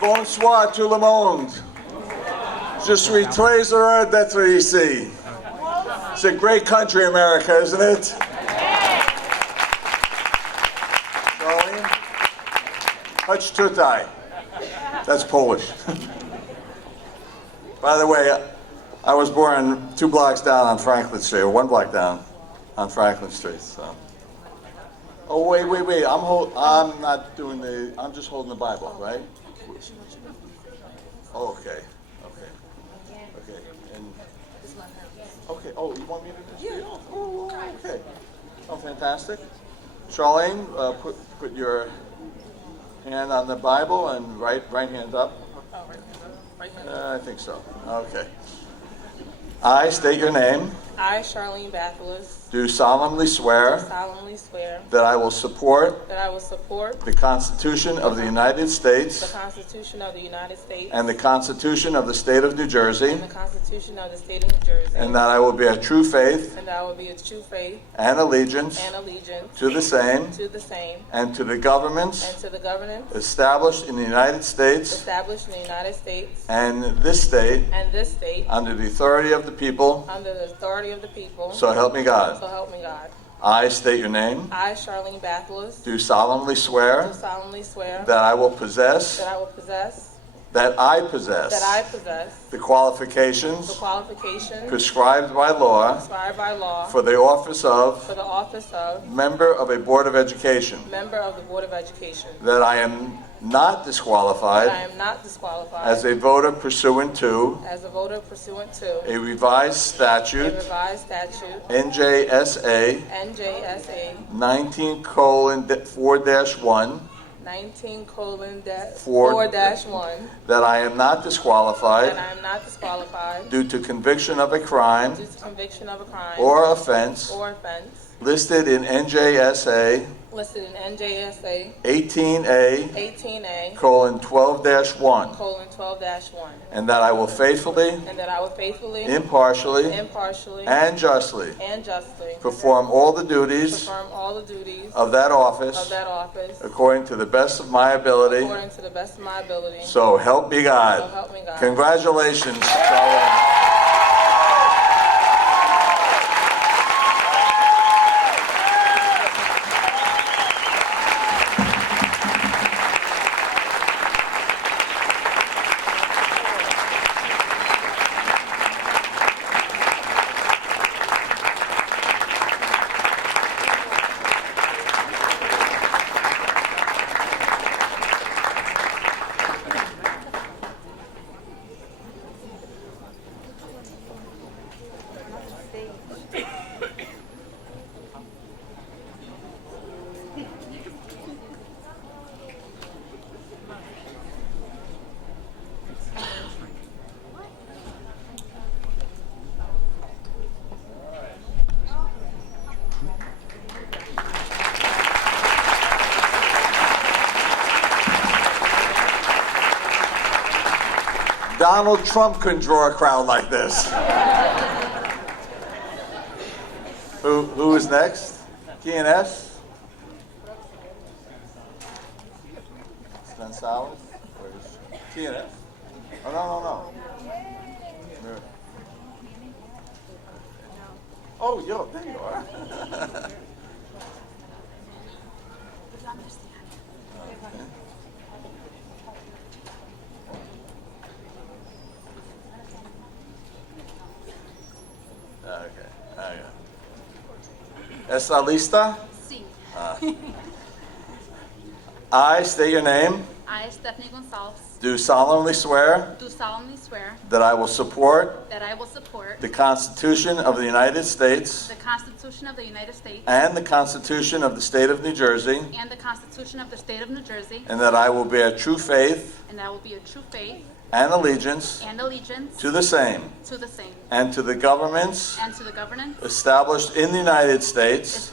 bonsoir tout le monde. Je suis très heureux d'être ici. It's a great country, America, isn't it? Charlene? Chodź tutaj. That's Polish. By the way, I was born 2 blocks down on Franklin Street, or 1 block down on Franklin Street. So. Oh wait! I'm just holding the Bible, right? Oh, okay. And okay. Oh, you want me to do this? Yeah. Oh, okay. Oh, fantastic. Charlene, put your hand on the Bible and right hand up. Oh, right hand. I think so. Okay. I state your name. I, Charlene Bathelus, Do solemnly swear that I will support the Constitution of the United States the Constitution of the United States and the Constitution of the State of New Jersey, and the Constitution of the State of New Jersey, and that I will bear true faith and that I will be a true faith and allegiance and allegiance to the same and to the governments established in the United States and this state under the authority of the people, so help me God. So help me God. I state your name. I, Charlene Bathelus, Do solemnly swear that I will possess the qualifications prescribed by law for the office of member of a Board of Education, that I am not disqualified as a voter pursuant to a revised statute NJSA 19:4-1 that I am not disqualified due to conviction of a crime or offense listed in NJSA 18A:12-1, and that I will faithfully, impartially, and justly perform all the duties of that office according to the best of my ability. So help me God. Congratulations, Charlene. Donald Trump couldn't draw a crowd like this. Who is next? Q&S? Gonzalez? Q&S? Oh, no. Oh, yo, there you are. ¿Está lista? Sí. I state your name. I, Stephanie Gonzalez, Do solemnly swear that I will support the Constitution of the United States the Constitution of the United States and the Constitution of the State of New Jersey, and the Constitution of the State of New Jersey, and that I will bear true faith and I will be a true faith and allegiance to the same and to the governments established in the United States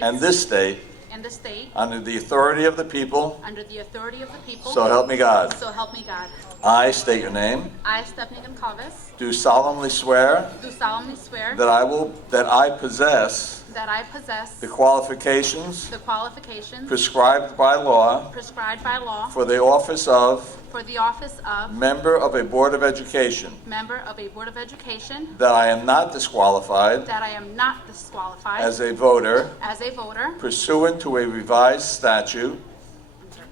and this state and the state under the authority of the people, under the authority of the people. so help me God. So help me God. I state your name, I, Stephanie Goncalves, do solemnly swear do solemnly swear that I possess that I possess the qualifications the qualifications prescribed by law prescribed by law for the office of for the office of member of a Board of Education, member of a Board of Education, that I am not disqualified that I am not disqualified as a voter as a voter pursuant to a revised statute,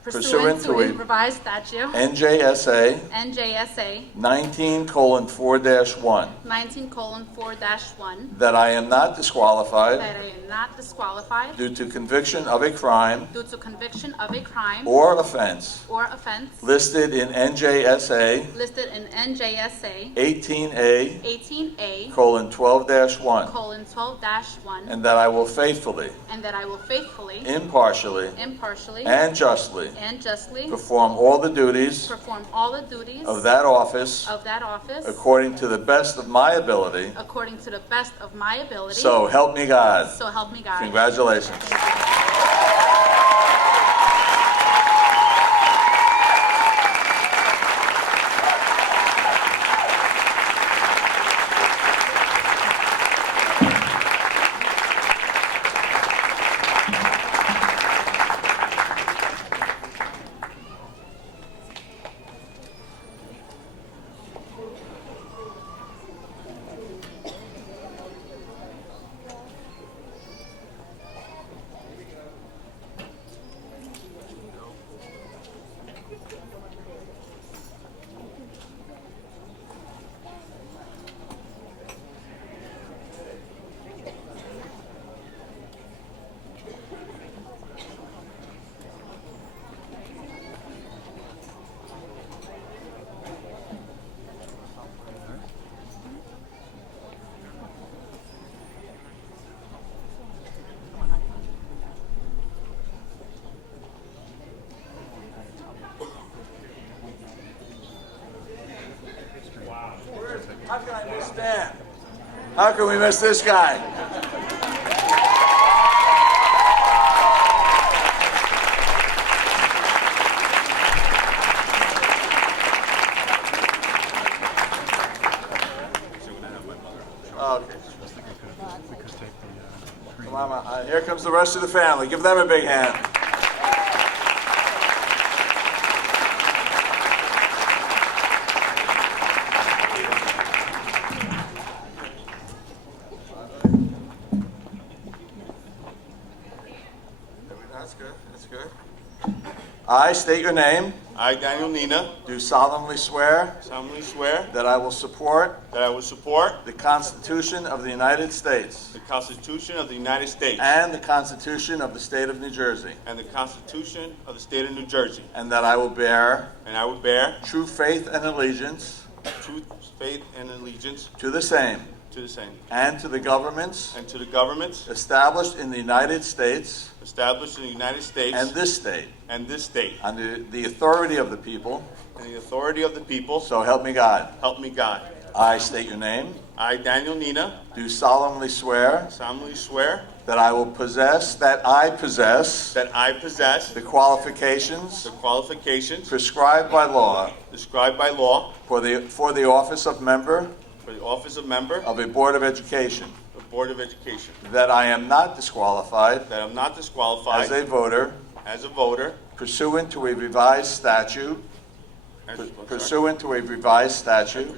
pursuant to a revised statute NJSA NJSA 19:4-1, 19:4-1, that I am not disqualified that I am not disqualified due to conviction of a crime due to conviction of a crime or offense offense listed in NJSA listed in NJSA 18A:12-1, 18A:12-1, and that I will faithfully, and that I will faithfully, impartially, impartially, and justly perform all the duties of that office according to the best of my ability. according to the best of my ability. So help me God. So help me God. Congratulations. How can I miss Dan? How can we miss this guy? Okay. Come on, here comes the rest of the family. Give them a big hand. That's good. That's good. I state your name. I, Daniel Nina, Do solemnly swear solemnly swear that I will support that I will support the Constitution of the United States the Constitution of the United States and the Constitution of the State of New Jersey, and the Constitution of the State of New Jersey, and that I will bear and I will bear true faith and allegiance true faith and allegiance to the same to the same, and to the governments and to the governments established in the United States established in the United States and this state under the authority of the people, and the authority of the people. so help me God. Help me God. I state your name. I, Daniel Nina, Do solemnly swear solemnly swear that I possess that I possess the qualifications the qualifications prescribed by law described by law for the office of member for the office of member of a Board of Education, of the Board of Education, that I am not disqualified that I'm not disqualified as a voter pursuant to a revised statute pursuant to a revised statute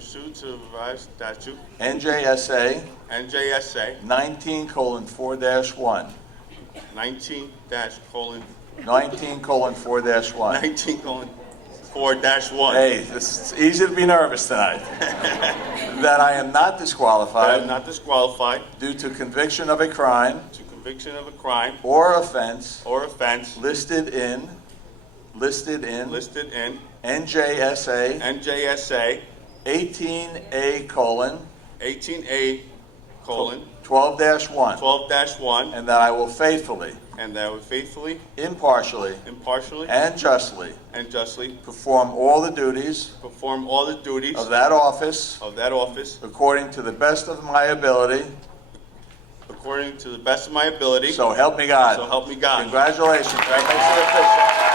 NJSA NJSA 19:4-1. 19:4-1. 19:4-1. Hey, it's easy to be nervous tonight. That I am not I disqualified am not disqualified due to conviction of a crime to conviction of a crime or offense or offense listed in NJSA NJSA 18A:12-1, 18A:12-1, and that I will faithfully, and that I will faithfully, impartially, impartially, and justly and justly perform all the duties perform all the duties of that office of that office according to the best of my ability. according to the best of my ability. So help me God. So help me God. Congratulations. That makes it official.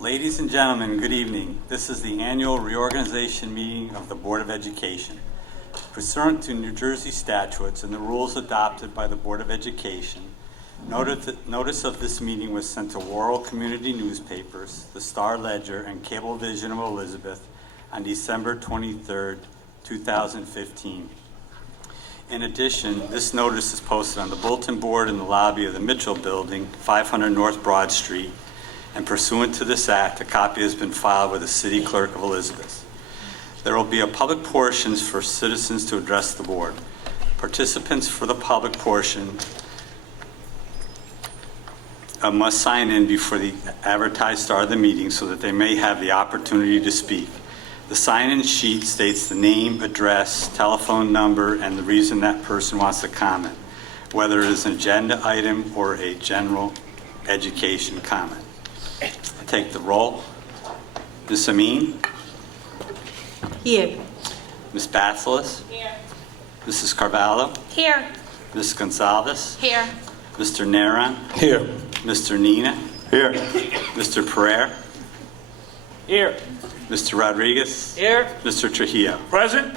Ladies and gentlemen, good evening. This is the annual reorganization meeting of the Board of Education. Pursuant to New Jersey statutes and the rules adopted by the Board of Education, notice of this meeting was sent to Worrell Community Newspapers, the Star Ledger, and Cablevision of Elizabeth on December 23rd, 2015. In addition, this notice is posted on the bulletin board in the lobby of the Mitchell Building, 500 North Broad Street, and pursuant to this act, a copy has been filed with the City Clerk of Elizabeth. There will be a public portions for citizens to address the board. Participants for the public portion must sign in before the advertised start of the meeting so that they may have the opportunity to speak. The sign-in sheet states the name, address, telephone number, and the reason that person wants to comment, whether it is an agenda item or a general education comment. I take the roll. Ms. Amin? Here. Ms. Batsalis? Here. Mrs. Carvalho? Here. Ms. Gonzalez? Here. Mr. Naran? Here. Mr. Nina? Here. Mr. Pereira? Here. Mr. Rodriguez? Here. Mr. Trujillo? Present.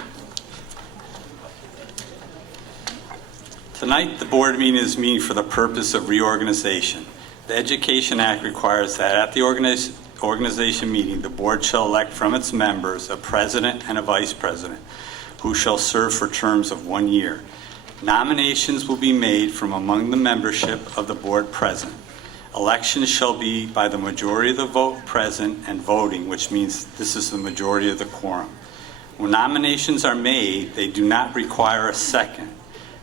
Tonight, the board meeting is meeting for the purpose of reorganization. The Education Act requires that at the organization meeting, the board shall elect from its members a president and a vice president, who shall serve for terms of 1 year. Nominations will be made from among the membership of the board present. Elections shall be by the majority of the vote present and voting, which means this is the majority of the quorum. When nominations are made, they do not require a second.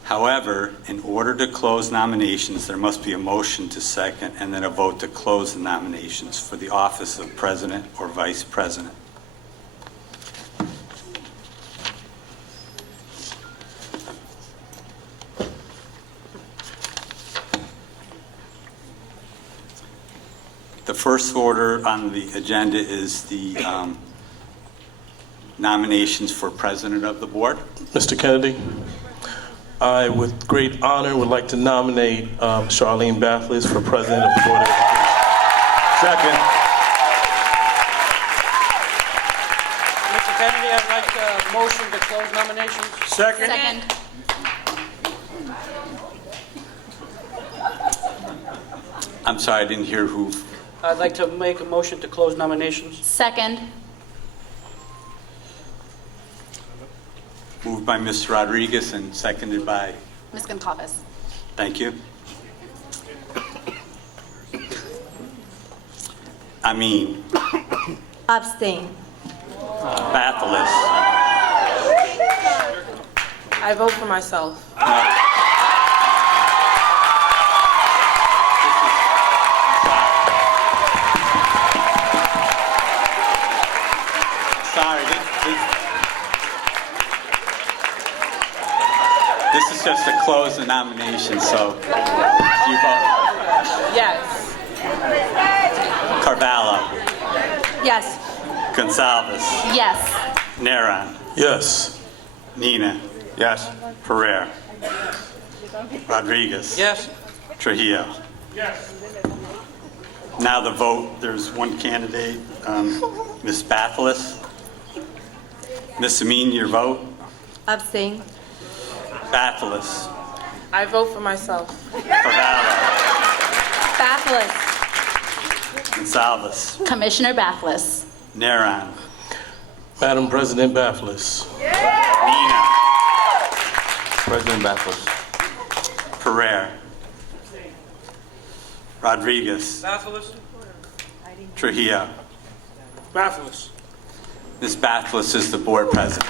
However, in order to close nominations, there must be a motion to second and then a vote to close the nominations for the office of president or vice president. The first order on the agenda is the nominations for president of the board. Mr. Kennedy, I, with great honor, would like to nominate Charlene Bathlis for president of the Board of Education. Second. Mr. Kennedy, I'd like a motion to close nominations. Second. Second. I'm sorry, I didn't hear who. I'd like to make a motion to close nominations. Second. Moved by Ms. Rodriguez and seconded by, Ms. Goncalves. thank you. Amin. Abstain. Bathlis. I vote for myself. Sorry, this is just to close the nomination, so do you vote? Yes. Carvalho, Yes. Gonsalves, Yes. Neron, Yes. Nina. Yes. Pereira. Rodriguez. Yes. Trujillo. Yes. Now the vote. There's one candidate, Ms. Bathlis. Ms. Amin, your vote. Abstain. Bathlis. I vote for myself. Carvalho. Bathlis. Gonsalves. Commissioner Bathlis. Neron. Madam President Bathlis. Nina. President Bathlis. Pereira. Rodriguez. Bathlis. Trujillo. Bathlis. Ms. Bathlis is the board president.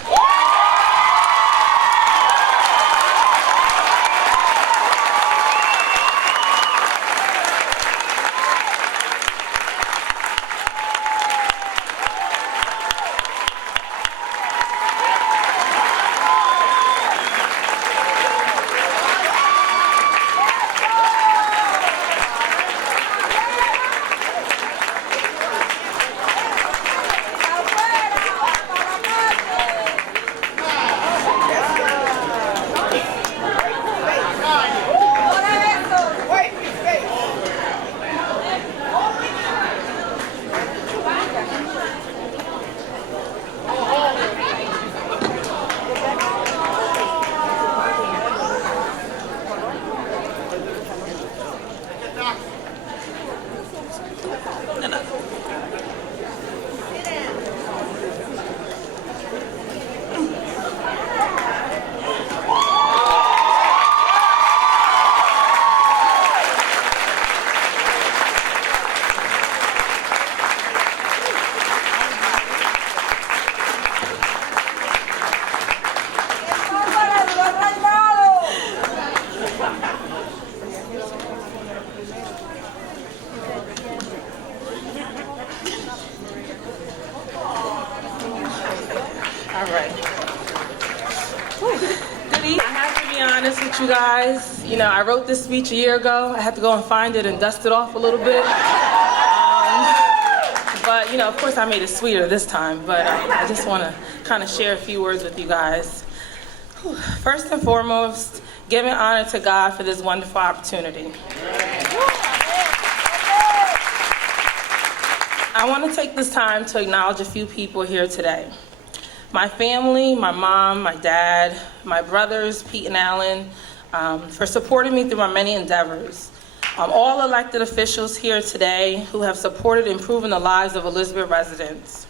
All right. Whew. Good evening. I have to be honest with you guys. You know, I wrote this speech a year ago. I had to go and find it and dust it off a little bit. But, you know, of course I made it sweeter this time. But I just want to kind of share a few words with you guys. Whew. First and foremost, giving honor to God for this wonderful opportunity. I want to take this time to acknowledge a few people here today. My family, my mom, my dad, my brothers, Pete and Alan, for supporting me through my many endeavors. All elected officials here today who have supported improving the lives of Elizabeth residents.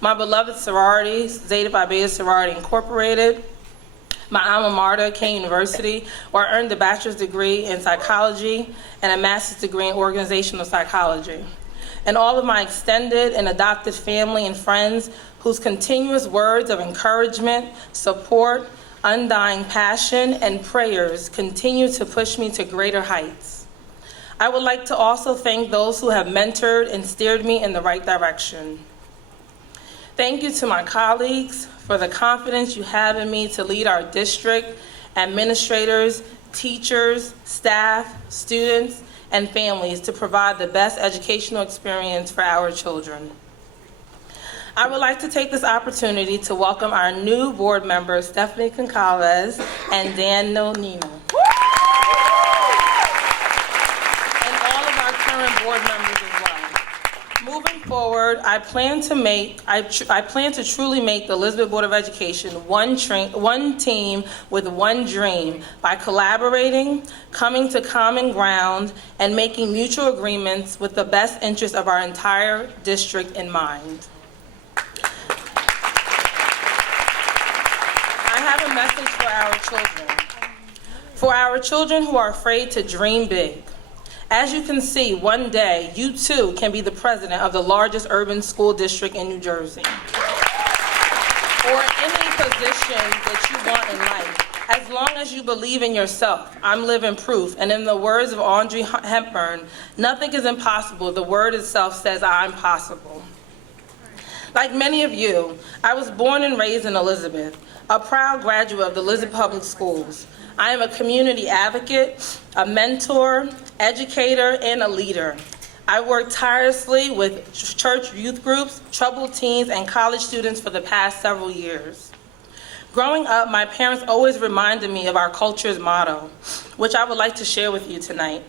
My beloved sororities, Zeta Phi Beta Sorority Incorporated, my alma mater, Kane University, where I earned a bachelor's degree in psychology and a master's degree in organizational psychology. And all of my extended and adopted family and friends whose continuous words of encouragement, support, undying passion, and prayers continue to push me to greater heights. I would like to also thank those who have mentored and steered me in the right direction. Thank you to my colleagues for the confidence you have in me to lead our district, administrators, teachers, staff, students, and families to provide the best educational experience for our children. I would like to take this opportunity to welcome our new board members, Stephanie Concalves and Dan Nonino, and all of our current board members as well. Moving forward, I plan to truly make the Elizabeth Board of Education one team with one dream by collaborating, coming to common ground, and making mutual agreements with the best interest of our entire district in mind. I have a message for our children. For our children who are afraid to dream big. As you can see, one day, you too can be the president of the largest urban school district in New Jersey. Or any position that you want in life. As long as you believe in yourself, I'm living proof. And in the words of Audrey Hepburn, nothing is impossible. The word itself says, I'm possible. Like many of you, I was born and raised in Elizabeth, a proud graduate of the Elizabeth Public Schools. I am a community advocate, a mentor, educator, and a leader. I work tirelessly with church youth groups, troubled teens, and college students for the past several years. Growing up, my parents always reminded me of our culture's motto, which I would like to share with you tonight.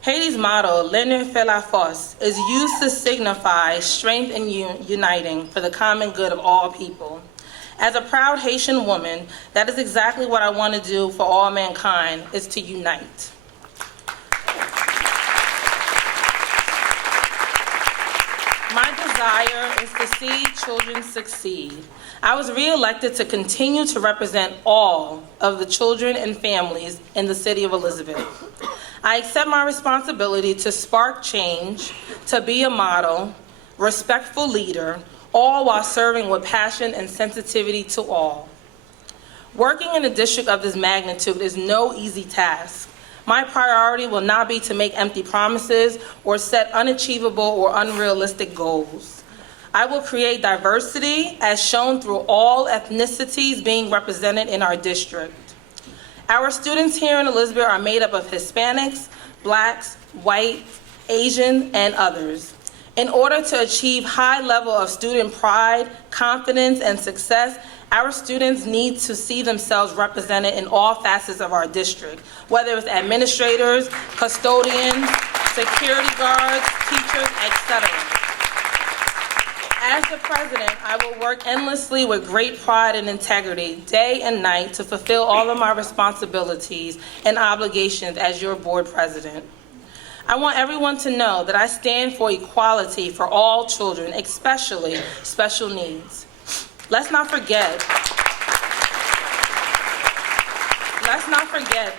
Haiti's motto, L'Union fait la force, is used to signify strength and uniting for the common good of all people. As a proud Haitian woman, that is exactly what I want to do for all mankind, is to unite. My desire is to see children succeed. I was re-elected to continue to represent all of the children and families in the city of Elizabeth. I accept my responsibility to spark change, to be a model, respectful leader, all while serving with passion and sensitivity to all. Working in a district of this magnitude is no easy task. My priority will not be to make empty promises or set unachievable or unrealistic goals. I will create diversity as shown through all ethnicities being represented in our district. Our students here in Elizabeth are made up of Hispanics, Blacks, White, Asian, and others. In order to achieve high level of student pride, confidence, and success, our students need to see themselves represented in all facets of our district, whether it's administrators, custodians, security guards, teachers, etc. As the president, I will work endlessly with great pride and integrity, day and night, to fulfill all of my responsibilities and obligations as your board president. I want everyone to know that I stand for equality for all children, especially special needs. Let's not forget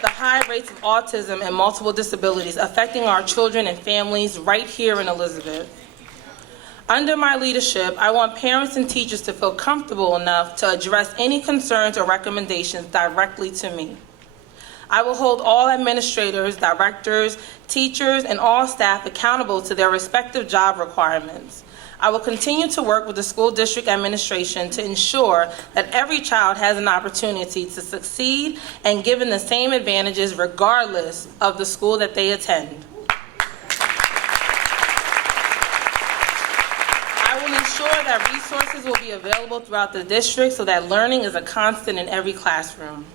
the high rates of autism and multiple disabilities affecting our children and families right here in Elizabeth. Under my leadership, I want parents and teachers to feel comfortable enough to address any concerns or recommendations directly to me. I will hold all administrators, directors, teachers, and all staff accountable to their respective job requirements. I will continue to work with the school district administration to ensure that every child has an opportunity to succeed and given the same advantages regardless of the school that they attend. I will ensure that resources will be available throughout the district so that learning is a constant in every classroom.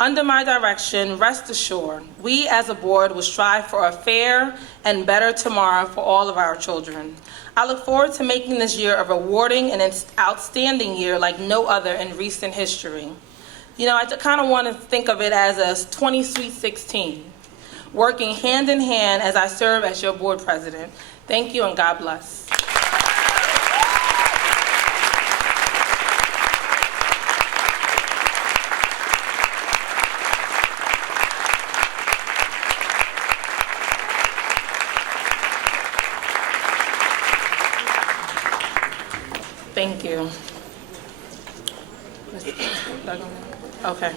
Under my direction, rest assured, we as a board will strive for a fair and better tomorrow for all of our children. I look forward to making this year a rewarding and outstanding year like no other in recent history. You know, I kind of want to think of it as a 20 Sweet 16, working hand in hand as I serve as your board president. Thank you and God bless. Thank you. Okay.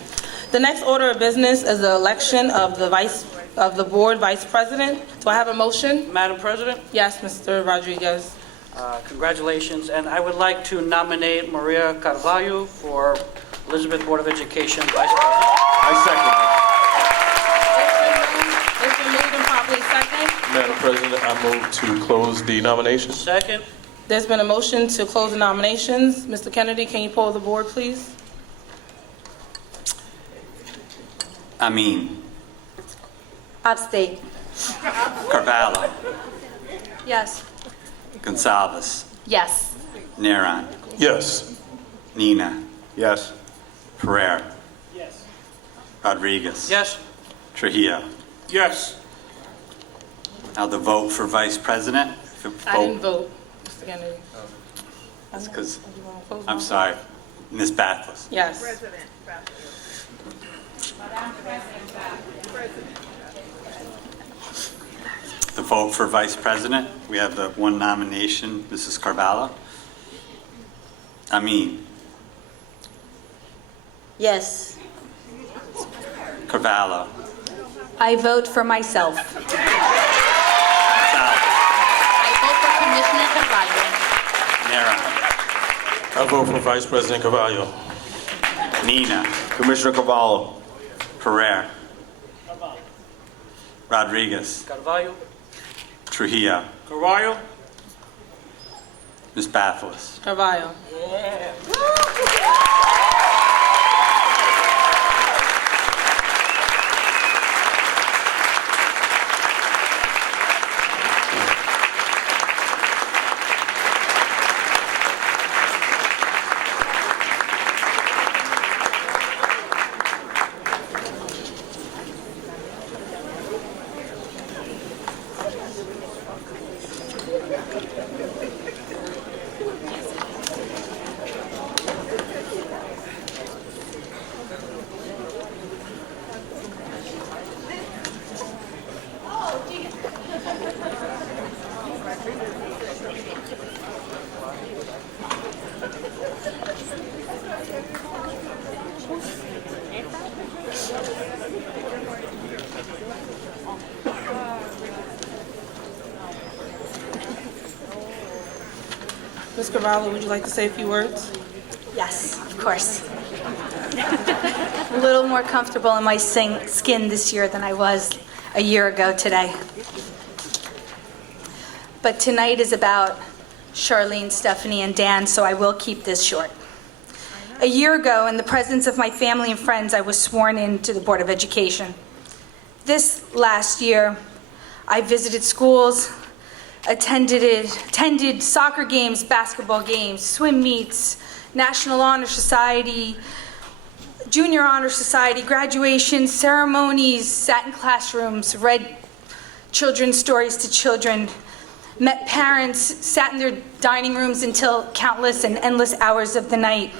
The next order of business is the election of the board vice president. Do I have a motion? Madam President, Yes, Mr. Rodriguez. congratulations, and I would like to nominate Maria Carvalho for Elizabeth Board of Education Vice President. I second It's been moved and properly second. Madam President, I move to close the nominations. Second, There's been a motion to close the nominations. Mr. Kennedy, can you poll the board, please? Amin. Abstain. Carvalho. Yes. Gonzalez. Yes. Neron. Yes. Nina. Yes. Pereira. Rodriguez. yes? Trujillo. Yes. Now the vote for vice president. I didn't vote, Mr. Kennedy. That's because, I'm sorry, Ms. Bathles. Yes. The vote for vice president, we have the one nomination, Mrs. Carvalho. Amin. Yes. Carvalho. I vote for myself. Gonzalez. I vote for Commissioner Carvalho. Neron. I vote for Vice President Carvalho. Nina. Commissioner Cavallo. Pereira. Rodriguez. Carvalho? Trujillo. Carvalho? Ms. Bathles. Carvalho. Ms. Carvalho, would you like to say a few words? Yes, of course. A little more comfortable in my skin this year than I was a year ago today. But tonight is about Charlene, Stephanie, and Dan, so I will keep this short. A year ago, in the presence of my family and friends, I was sworn into the Board of Education. This last year, I visited schools, attended soccer games, basketball games, swim meets, National Honor Society, Junior Honor Society, graduations, ceremonies, sat in classrooms, read children's stories to children, met parents, sat in their dining rooms until countless and endless hours of the night.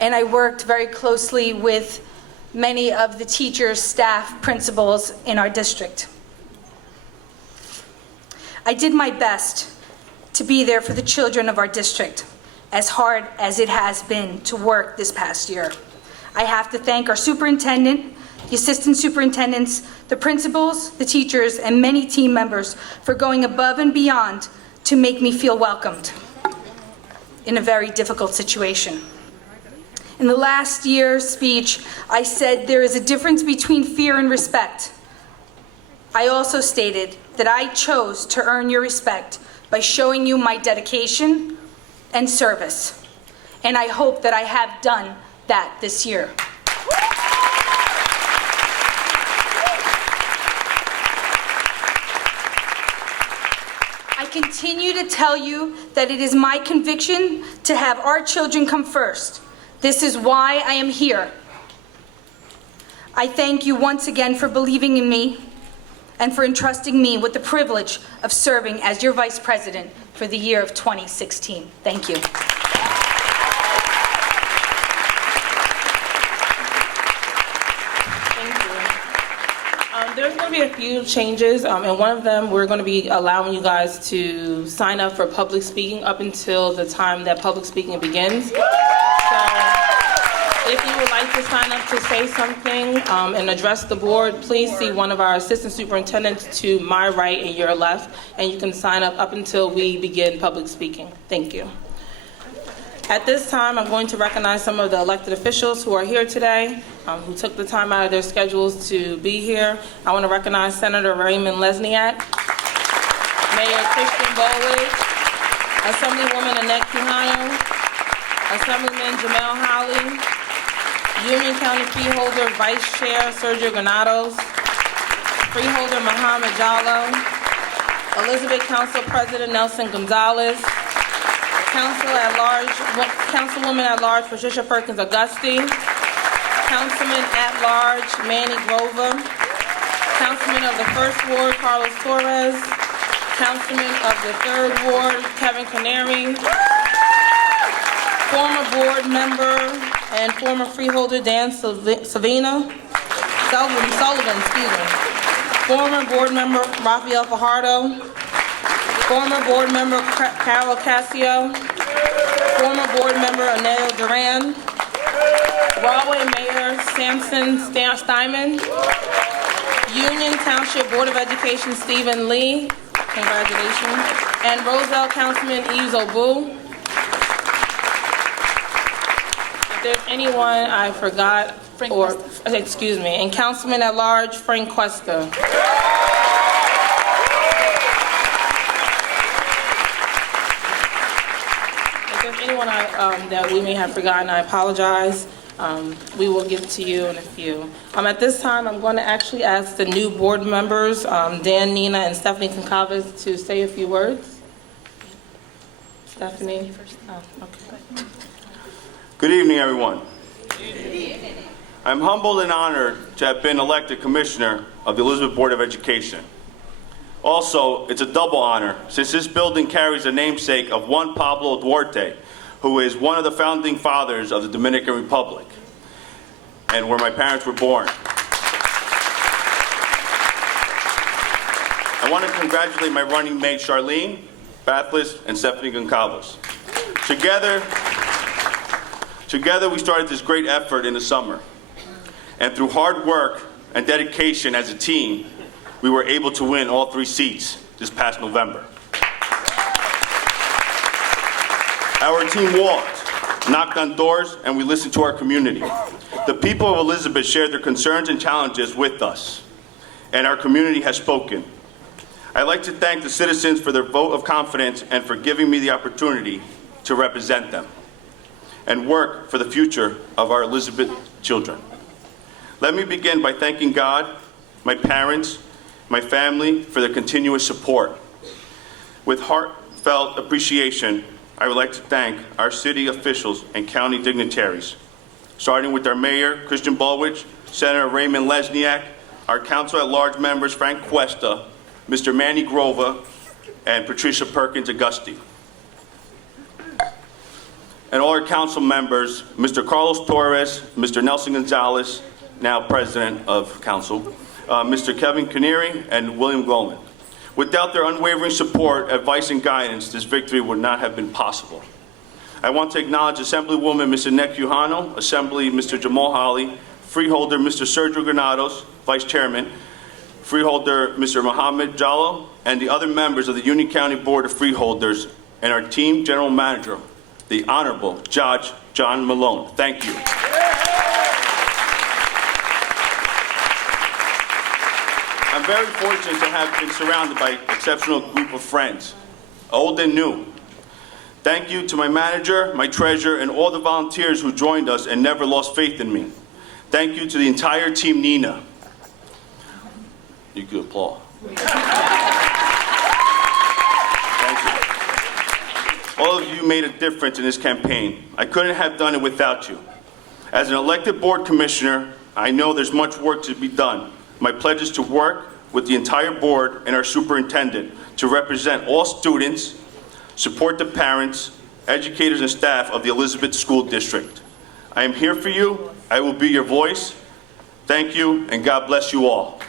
And I worked very closely with many of the teachers, staff, principals in our district. I did my best to be there for the children of our district, as hard as it has been to work this past year. I have to thank our superintendent, the assistant superintendents, the principals, the teachers, and many team members for going above and beyond to make me feel welcomed in a very difficult situation. In the last year's speech, I said there is a difference between fear and respect. I also stated that I chose to earn your respect by showing you my dedication and service. And I hope that I have done that this year. I continue to tell you that it is my conviction to have our children come first. This is why I am here. I thank you once again for believing in me and for entrusting me with the privilege of serving as your Vice President for the year of 2016. Thank you. There's going to be a few changes, and one of them, we're going to be allowing you guys to sign up for public speaking up until the time that public speaking begins. So If you would like to sign up to say something and address the board, please see one of our assistant superintendents to my right and your left, and you can sign up until we begin public speaking. Thank you. At this time, I'm going to recognize some of the elected officials who are here today, who took the time out of their schedules to be here. I want to recognize Senator Raymond Lesniak, Mayor Christian Bowledge, Assemblywoman Annette Quijano, Assemblyman Jamel Hawley, Union County Freeholder Vice Chair Sergio Granados, Freeholder Muhammad Jallo, Elizabeth Council President Nelson Gonzalez, Councilwoman at Large Patricia Perkins Auguste, Councilman at Large Manny Grover, Councilman of the 1st Ward Carlos Torres, Councilman of the 3rd Ward Kevin Canary, former board member and former freeholder Dan Sullivan, former board member Rafael Fajardo, former board member Carol Casio, former board member Anel Duran, Broadway Mayor Samson Steinman, Union Township Board of Education Stephen Lee, congratulations, and Roselle Councilman Yves Obu. If there's anyone I forgot, excuse me, and Councilman at Large Frank Cuesta. If there's anyone that we may have forgotten, I apologize. We will get to you in a few. At this time, I'm going to actually ask the new board members, Dan, Nina, and Stephanie Concavas, to say a few words. Stephanie? Oh, okay. Good evening, everyone. I'm humbled and honored to have been elected Commissioner of the Elizabeth Board of Education. Also, it's a double honor, since this building carries the namesake of Juan Pablo Duarte, who is one of the founding fathers of the Dominican Republic, and where my parents were born. I want to congratulate my running mates Charlene Bathlis and Stephanie Goncalves. Together we started this great effort in the summer, and through hard work and dedication as a team, we were able to win all 3 seats this past November. Our team walked, knocked on doors, and we listened to our community. The people of Elizabeth shared their concerns and challenges with us, and our community has spoken. I'd like to thank the citizens for their vote of confidence and for giving me the opportunity to represent them and work for the future of our Elizabeth children. Let me begin by thanking God, my parents, my family for their continuous support. With heartfelt appreciation, I would like to thank our city officials and county dignitaries, starting with our Mayor, Christian Bowledge, Senator Raymond Lesniak, our Council at Large members, Frank Cuesta, Mr. Manny Grover, and Patricia Perkins Auguste. And all our council members, Mr. Carlos Torres, Mr. Nelson Gonzalez, now President of Council, Mr. Kevin Canary, and William Goldman. Without their unwavering support, advice, and guidance, this victory would not have been possible. I want to acknowledge Assemblywoman Ms. Annette Quijano, Assembly Mr. Jamal Hawley, Freeholder Mr. Sergio Granados, Vice Chairman, Freeholder Mr. Muhammad Jallo, and the other members of the Union County Board of Freeholders, and our team General Manager, the Honorable Judge John Malone. Thank you. I'm very fortunate to have been surrounded by an exceptional group of friends, old and new. Thank you to my manager, my treasurer, and all the volunteers who joined us and never lost faith in me. Thank you to the entire team Nina. You could applaud. Thank you. All of you made a difference in this campaign. I couldn't have done it without you. As an elected board commissioner, I know there's much work to be done. My pledge is to work with the entire board and our superintendent to represent all students, support the parents, educators, and staff of the Elizabeth School District. I am here for you. I will be your voice. Thank you, and God bless you all.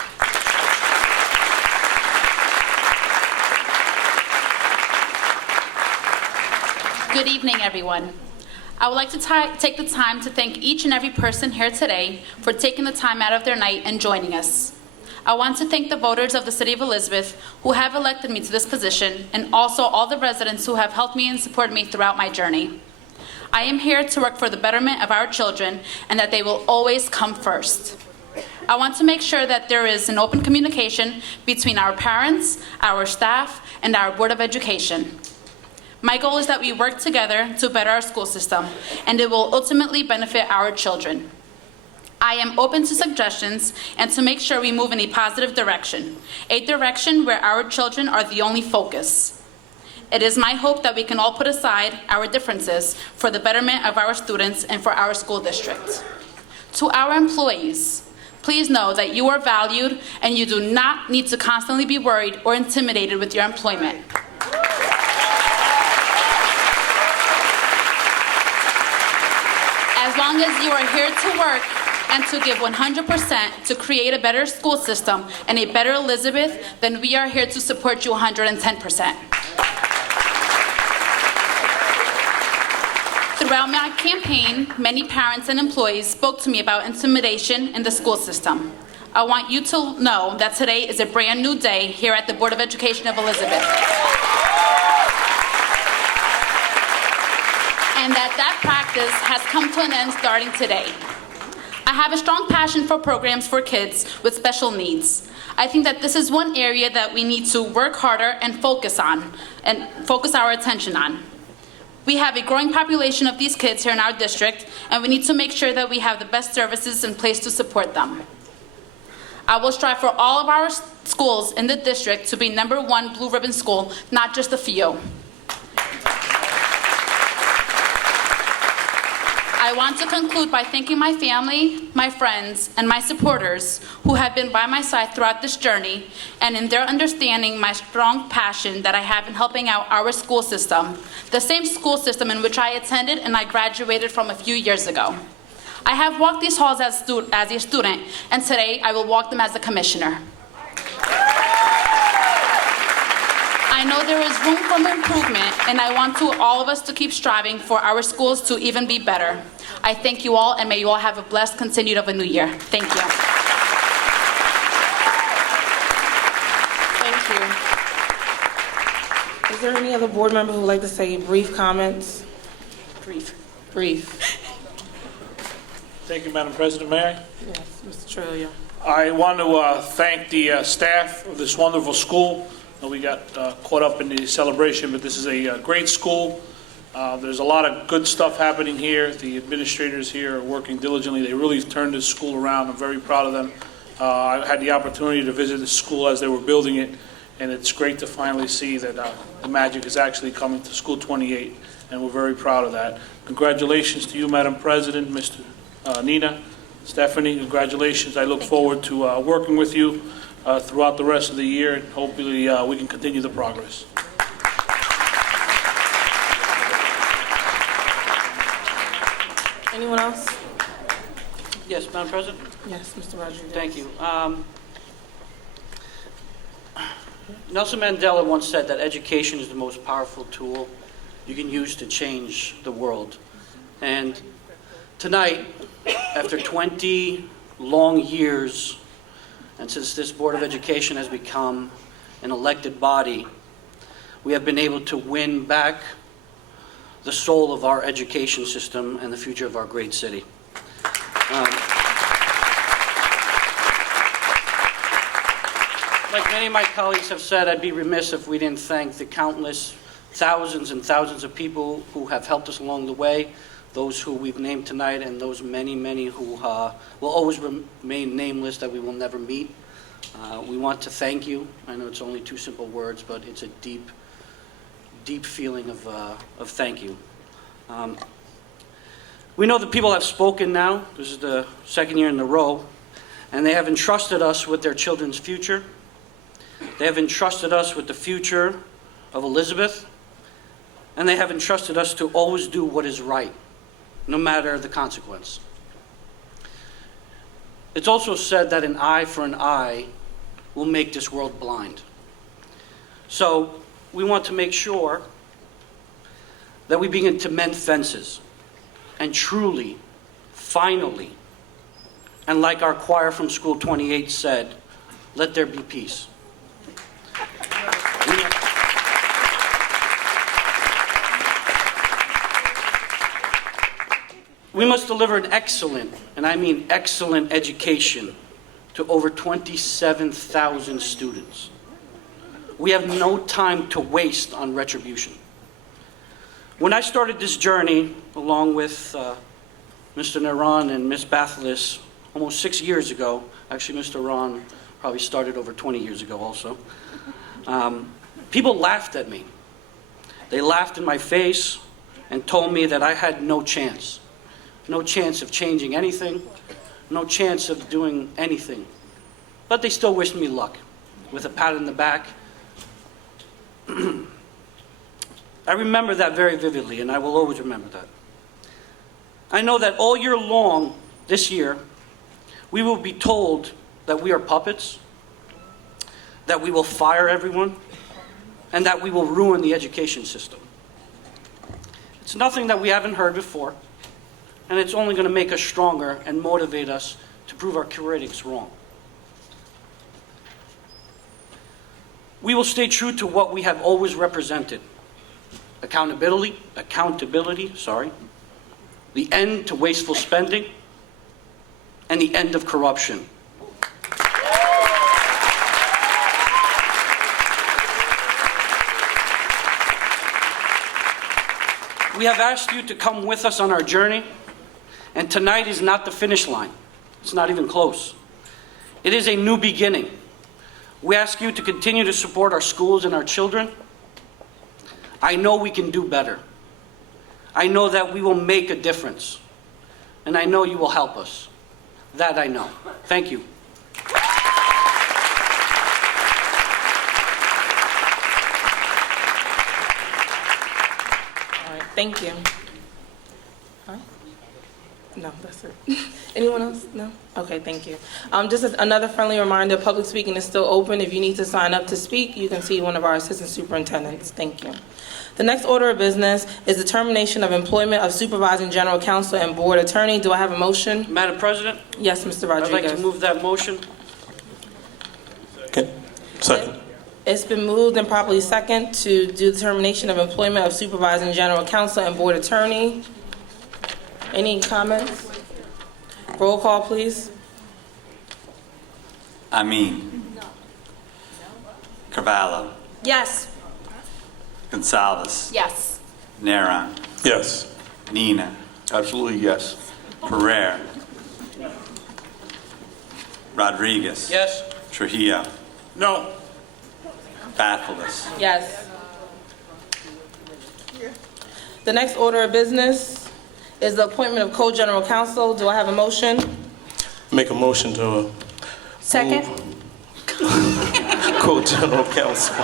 Good evening, everyone. I would like to take the time to thank each and every person here today for taking the time out of their night and joining us. I want to thank the voters of the City of Elizabeth who have elected me to this position, and also all the residents who have helped me and supported me throughout my journey. I am here to work for the betterment of our children and that they will always come first. I want to make sure that there is an open communication between our parents, our staff, and our Board of Education. My goal is that we work together to better our school system, and it will ultimately benefit our children. I am open to suggestions and to make sure we move in a positive direction, a direction where our children are the only focus. It is my hope that we can all put aside our differences for the betterment of our students and for our school district. To our employees, please know that you are valued and you do not need to constantly be worried or intimidated with your employment. As long as you are here to work and to give 100% to create a better school system and a better Elizabeth, then we are here to support you 110%. Throughout my campaign, many parents and employees spoke to me about intimidation in the school system. I want you to know that today is a brand new day here at the Board of Education of Elizabeth. And that practice has come to an end starting today. I have a strong passion for programs for kids with special needs. I think that this is one area that we need to work harder and focus on, and focus our attention on. We have a growing population of these kids here in our district, and we need to make sure that we have the best services in place to support them. I will strive for all of our schools in the district to be #1 blue ribbon school, not just a few. I want to conclude by thanking my family, my friends, and my supporters who have been by my side throughout this journey, and in their understanding my strong passion that I have in helping out our school system, the same school system in which I attended and I graduated from a few years ago. I have walked these halls as a student, and today I will walk them as a commissioner. I know there is room for improvement, and I want all of us to keep striving for our schools to even be better. I thank you all, and may you all have a blessed continued of a new year. Thank you. Thank you. Is there any other board member who would like to say brief comments? Brief. Thank you, Madam President. May I? Yes, Mr. Trillia. I want to thank the staff of this wonderful school. We got caught up in the celebration, but this is a great school. There's a lot of good stuff happening here. The administrators here are working diligently. They really turned this school around. I'm very proud of them. I had the opportunity to visit the school as they were building it, and it's great to finally see that the magic is actually coming to School 28, and we're very proud of that. Congratulations to you, Madam President, Mr. Nina, Stephanie, congratulations. I look forward to working with you throughout the rest of the year, and hopefully we can continue the progress. Anyone else? Yes, Madam President? Yes, Mr. Rodriguez. Thank you. Nelson Mandela once said that education is the most powerful tool you can use to change the world. And tonight, after 20 long years, and since this Board of Education has become an elected body, we have been able to win back the soul of our education system and the future of our great city. Like many of my colleagues have said, I'd be remiss if we didn't thank the countless thousands and thousands of people who have helped us along the way, those who we've named tonight, and those many, many who will always remain nameless that we will never meet. We want to thank you. I know it's only two simple words, but it's a deep, deep feeling of thank you. We know that people have spoken now. This is the second year in a row, and they have entrusted us with their children's future. They have entrusted us with the future of Elizabeth, and they have entrusted us to always do what is right, no matter the consequence. It's also said that an eye for an eye will make this world blind. So we want to make sure that we begin to mend fences. and truly, finally, and like our choir from School 28 said, let there be peace. We must deliver an excellent, and I mean excellent, education to over 27,000 students. We have no time to waste on retribution. When I started this journey, along with Mr. Naran and Ms. Bathlis, almost 6 years ago, actually Mr. Ron probably started over 20 years ago also, people laughed at me. They laughed in my face and told me that I had no chance. No chance of changing anything, no chance of doing anything. But they still wished me luck, with a pat on the back. I remember that very vividly, and I will always remember that. I know that all year long this year, we will be told that we are puppets, that we will fire everyone, and that we will ruin the education system. It's nothing that we haven't heard before. And it's only going to make us stronger and motivate us to prove our critics wrong. We will stay true to what we have always represented. Accountability, the end to wasteful spending, and the end of corruption. We have asked you to come with us on our journey. And tonight is not the finish line. It's not even close. It is a new beginning. We ask you to continue to support our schools and our children. I know we can do better. I know that we will make a difference. And I know you will help us. That I know. Thank you. All right, thank you. All right. No, that's it. Anyone else? No? Okay, thank you. Just as another friendly reminder, public speaking is still open. If you need to sign up to speak, you can see one of our assistant superintendents. Thank you. The next order of business is the termination of employment of supervising general counsel and board attorney. Do I have a motion? Madam President? Yes, Mr. Rodriguez. I'd like to move that motion. Okay. Second. It's been moved and properly second to do the termination of employment of supervising general counsel and board attorney. Any comments? Roll call, please. Amin. Carvalho. Yes. Gonzalez. Yes. Naran. Yes. Nina. Absolutely, yes. Pereira. Rodriguez. Yes. Trujillo. No. Bathilus. Yes. The next order of business is the appointment of co-general counsel. Do I have a motion? Make a motion to Second? co-general counsel.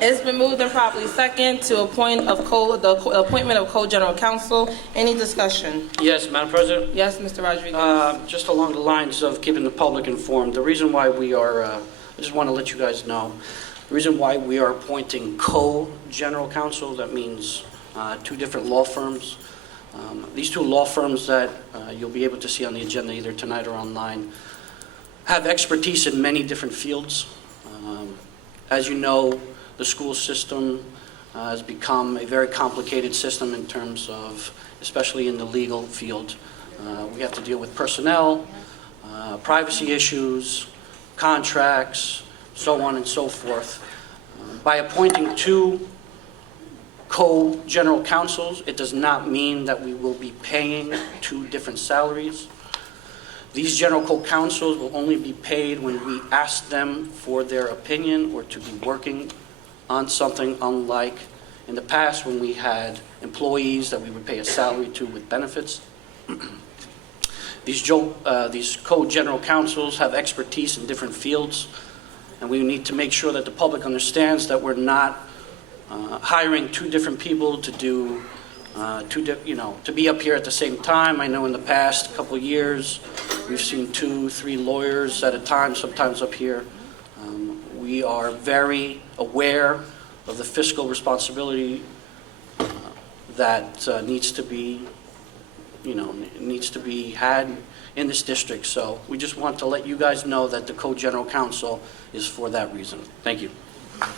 It's been moved and properly second to appoint the appointment of co-general counsel. Any discussion? Yes, Madam President? Yes, Mr. Rodriguez. Just along the lines of keeping the public informed, the reason why we are, I just want to let you guys know, the reason why we are appointing co-general counsel, that means two different law firms. These two law firms that you'll be able to see on the agenda either tonight or online have expertise in many different fields. As you know, the school system has become a very complicated system in terms of, especially in the legal field. We have to deal with personnel, privacy issues, contracts, so on and so forth. By appointing two co-general counsels, it does not mean that we will be paying two different salaries. These general co-counsels will only be paid when we ask them for their opinion or to be working on something, unlike in the past when we had employees that we would pay a salary to with benefits. These co-general counsels have expertise in different fields, and we need to make sure that the public understands that we're not hiring two different people to do, to be up here at the same time. I know in the past couple of years, we've seen 2-3 lawyers at a time, sometimes up here. We are very aware of the fiscal responsibility, that needs to be, needs to be had in this district. So we just want to let you guys know that the Co-General Counsel is for that reason. Thank you. Roll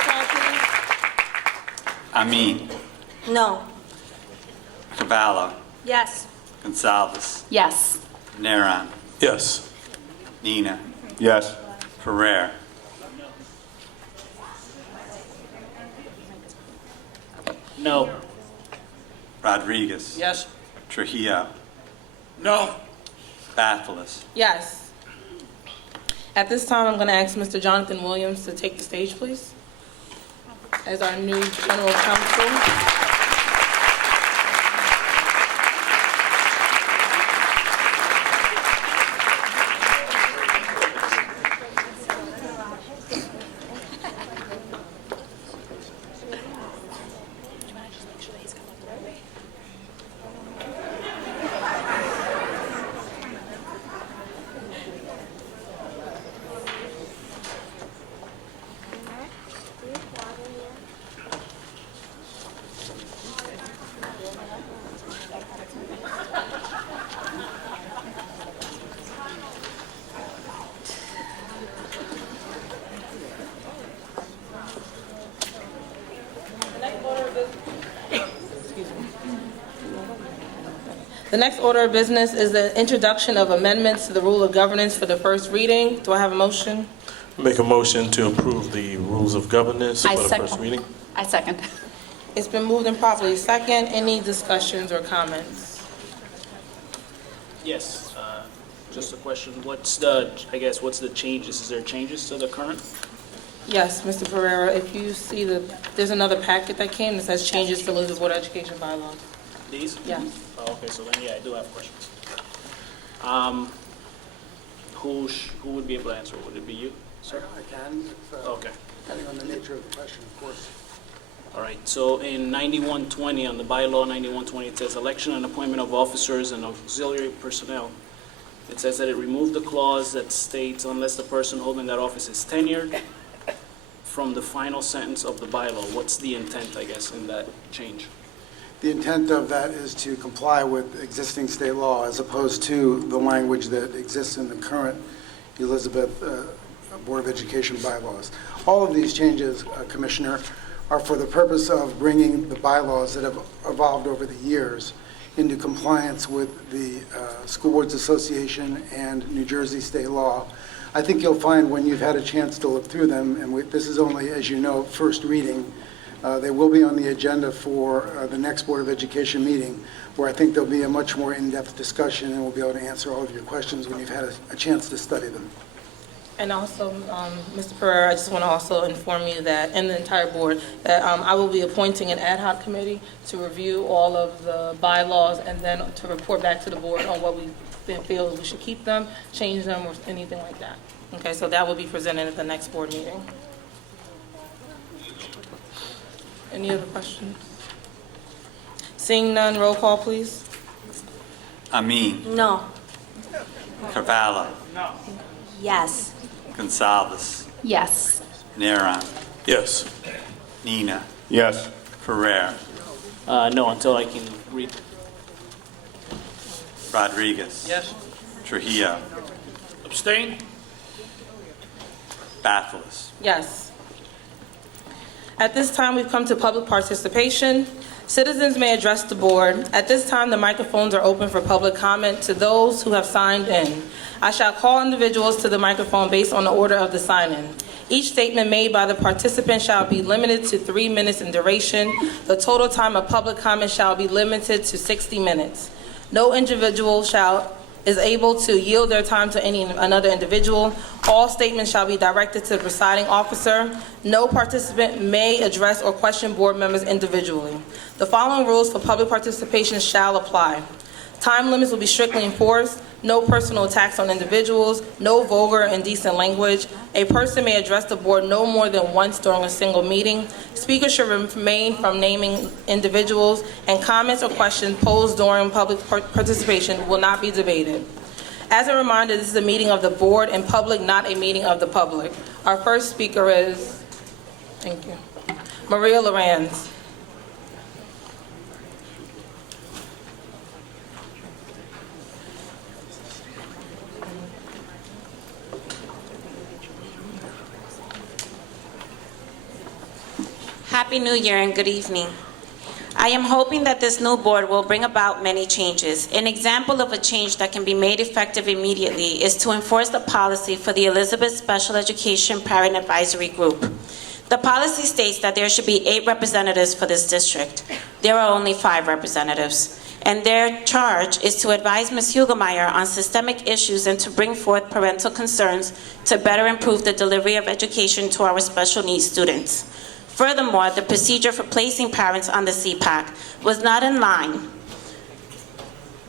call, please. Amin. No. Cavallo. Yes. Gonzalez. Yes. Naran. Yes. Nina. Yes. Ferrer. No. Rodriguez. Yes? Trujillo. No. Bathelus. Yes. At this time, I'm going to ask Mr. Jonathan Williams to take the stage, please, as our new General Counsel. The next order of business is the introduction of amendments to the rule of governance for the first reading. Do I have a motion? Make a motion to approve the rules of governance I for the second. first reading. I second. It's been moved and properly second. Any discussions or comments? Yes, just a question. What's the changes? Is there changes to the current? Yes, Mr. Pereira, if you see there's another packet that came that says changes to Elizabeth Board of Education bylaws. These? Yes. Oh, okay, so then, yeah, I do have questions. Who would be able to answer? Would it be you, sir? I can, Okay. depending on the nature of the question, of course. All right, so in 9120, on the bylaw 9120, it says election and appointment of officers and auxiliary personnel. It says that it removed the clause that states unless the person holding that office is tenured from the final sentence of the bylaw. What's the intent, I guess, in that change? The intent of that is to comply with existing state law as opposed to the language that exists in the current Elizabeth Board of Education bylaws. All of these changes, Commissioner, are for the purpose of bringing the bylaws that have evolved over the years into compliance with the School Boards Association and New Jersey state law. I think you'll find when you've had a chance to look through them, and this is only, as you know, first reading, they will be on the agenda for the next Board of Education meeting, where I think there'll be a much more in-depth discussion, and we'll be able to answer all of your questions when you've had a chance to study them. And also, Mr. Pereira, I just want to also inform you that, and the entire board, that I will be appointing an ad hoc committee to review all of the bylaws and then to report back to the board on what we feel we should keep them, change them, or anything like that. Okay, so that will be presented at the next board meeting. Any other questions? Seeing none, roll call, please. Amin. No. Cavallo. Yes. Gonzalez. Yes. Naran. Yes. Nina. Yes. Ferrer. No, until I can read. Rodriguez. Yes? Trujillo. Abstain? Bathelus. Yes. At this time, we've come to public participation. Citizens may address the board. At this time, the microphones are open for public comment to those who have signed in. I shall call individuals to the microphone based on the order of the sign-in. Each statement made by the participant shall be limited to 3 minutes in duration. The total time of public comment shall be limited to 60 minutes. No individual is able to yield their time to another individual. All statements shall be directed to the presiding officer. No participant may address or question board members individually. The following rules for public participation shall apply. Time limits will be strictly enforced. No personal attacks on individuals. No vulgar and indecent language. A person may address the board no more than once during a single meeting. Speakers should refrain from naming individuals, and comments or questions posed during public participation will not be debated. As a reminder, this is a meeting of the board in public, not a meeting of the public. Our first speaker is, thank you. Maria Lorenz. Happy New Year and good evening. I am hoping that this new board will bring about many changes. An example of a change that can be made effective immediately is to enforce the policy for the Elizabeth Special Education Parent Advisory Group. The policy states that there should be 8 representatives for this district. There are only 5 representatives, and their charge is to advise Ms. Hugelmeyer on systemic issues and to bring forth parental concerns to better improve the delivery of education to our special needs students. Furthermore, the procedure for placing parents on the CPAC was not in line.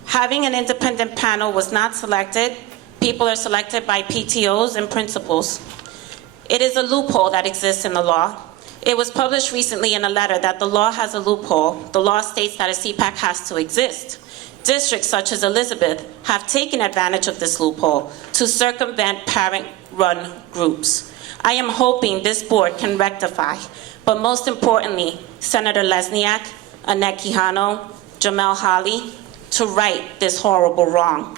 Having an independent panel was not selected. People are selected by PTOs and principals. It is a loophole that exists in the law. It was published recently in a letter that the law has a loophole. The law states that a CPAC has to exist. Districts such as Elizabeth have taken advantage of this loophole to circumvent parent-run groups. I am hoping this board can rectify, but most importantly, Senator Lesniak, Annette Quijano, Jamel Holly, to right this horrible wrong.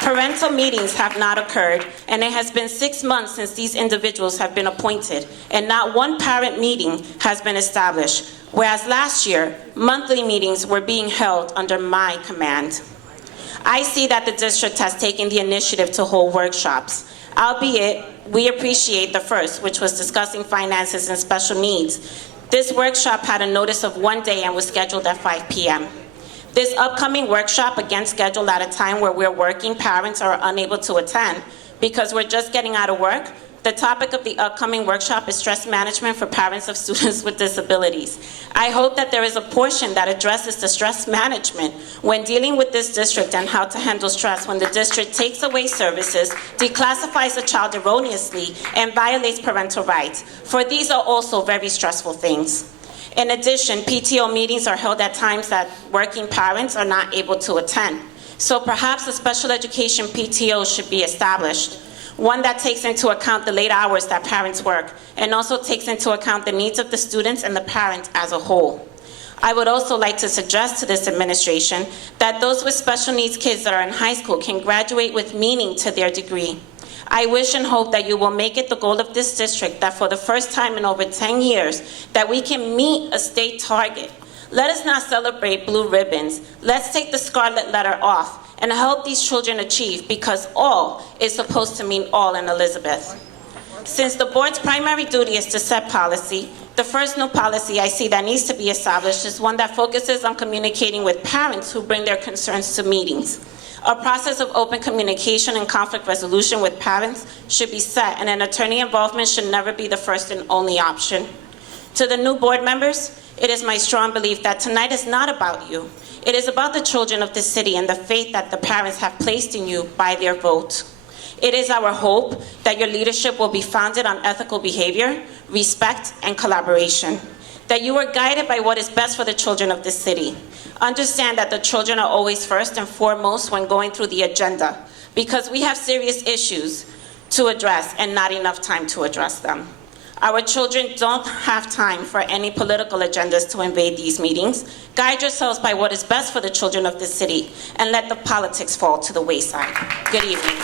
Parental meetings have not occurred, and it has been 6 months since these individuals have been appointed, and not one parent meeting has been established, whereas last year, monthly meetings were being held under my command. I see that the district has taken the initiative to hold workshops, albeit we appreciate the first, which was discussing finances and special needs. This workshop had a notice of 1 day and was scheduled at 5 p.m. This upcoming workshop, again scheduled at a time where we're working, parents are unable to attend because we're just getting out of work. The topic of the upcoming workshop is stress management for parents of students with disabilities. I hope that there is a portion that addresses the stress management when dealing with this district and how to handle stress when the district takes away services, declassifies a child erroneously, and violates parental rights. For these are also very stressful things. In addition, PTO meetings are held at times that working parents are not able to attend. So perhaps a special education PTO should be established, one that takes into account the late hours that parents work and also takes into account the needs of the students and the parents as a whole. I would also like to suggest to this administration that those with special needs kids that are in high school can graduate with meaning to their degree. I wish and hope that you will make it the goal of this district that for the first time in over 10 years, that we can meet a state target. Let us not celebrate blue ribbons. Let's take the scarlet letter off and help these children achieve, because all is supposed to mean all in Elizabeth. Since the board's primary duty is to set policy, the first new policy I see that needs to be established is one that focuses on communicating with parents who bring their concerns to meetings. A process of open communication and conflict resolution with parents should be set, and an attorney involvement should never be the first and only option. To the new board members, it is my strong belief that tonight is not about you. It is about the children of this city and the faith that the parents have placed in you by their vote. It is our hope that your leadership will be founded on ethical behavior, respect, and collaboration. That you are guided by what is best for the children of this city. Understand that the children are always first and foremost when going through the agenda, because we have serious issues to address and not enough time to address them. Our children don't have time for any political agendas to invade these meetings. Guide yourselves by what is best for the children of this city and let the politics fall to the wayside. Good evening.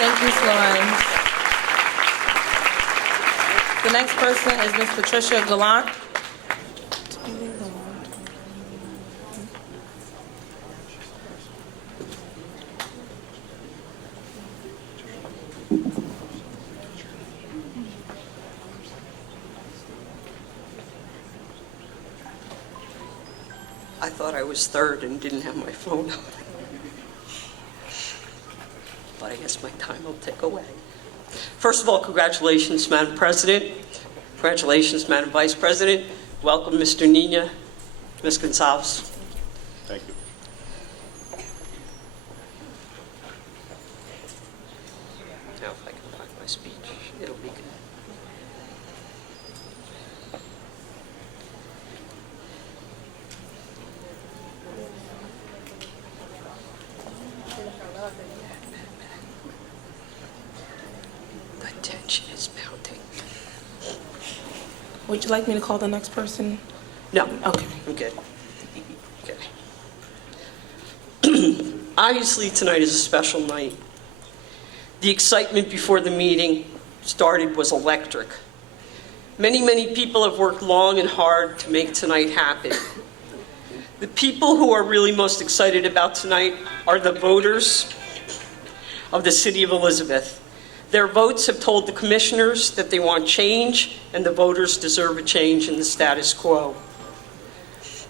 Thank you, Ms. Lorenz. The next person is Ms. Patricia Gallant. I thought I was third and didn't have my phone on. But I guess my time will tick away. First of all, congratulations, Madam President. Congratulations, Madam Vice President. Welcome, Mr. Nina, Ms. Gonzalez. Thank you. Now, if I can find my speech, it'll be good. Would you like me to call the next person? No. Okay. I'm good. Okay. Obviously, tonight is a special night. The excitement before the meeting started was electric. Many, many people have worked long and hard to make tonight happen. The people who are really most excited about tonight are the voters of the City of Elizabeth. Their votes have told the commissioners that they want change, and the voters deserve a change in the status quo.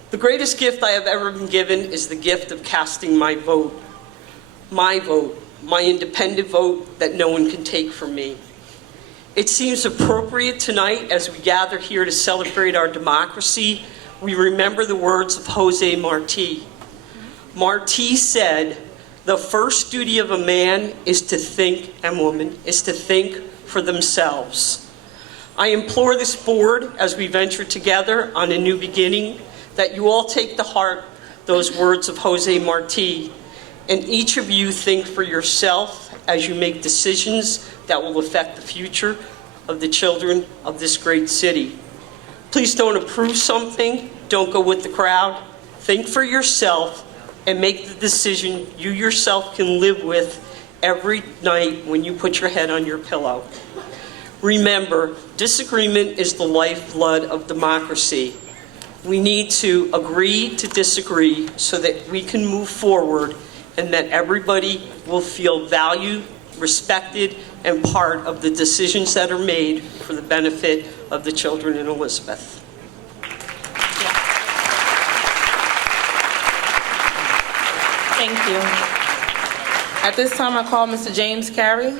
The greatest gift I have ever been given is the gift of casting my vote, my independent vote that no one can take from me. It seems appropriate tonight, as we gather here to celebrate our democracy, we remember the words of Jose Marti. Marti said, "The first duty of a man is to think, and woman, is to think for themselves." I implore this board, as we venture together on a new beginning, that you all take to heart those words of Jose Marti, and each of you think for yourself as you make decisions that will affect the future of the children of this great city. Please don't approve something, don't go with the crowd. Think for yourself and make the decision you yourself can live with every night when you put your head on your pillow. Remember, disagreement is the lifeblood of democracy. We need to agree to disagree so that we can move forward and that everybody will feel valued, respected, and part of the decisions that are made for the benefit of the children in Elizabeth. Thank you. At this time, I call Mr. James Carey.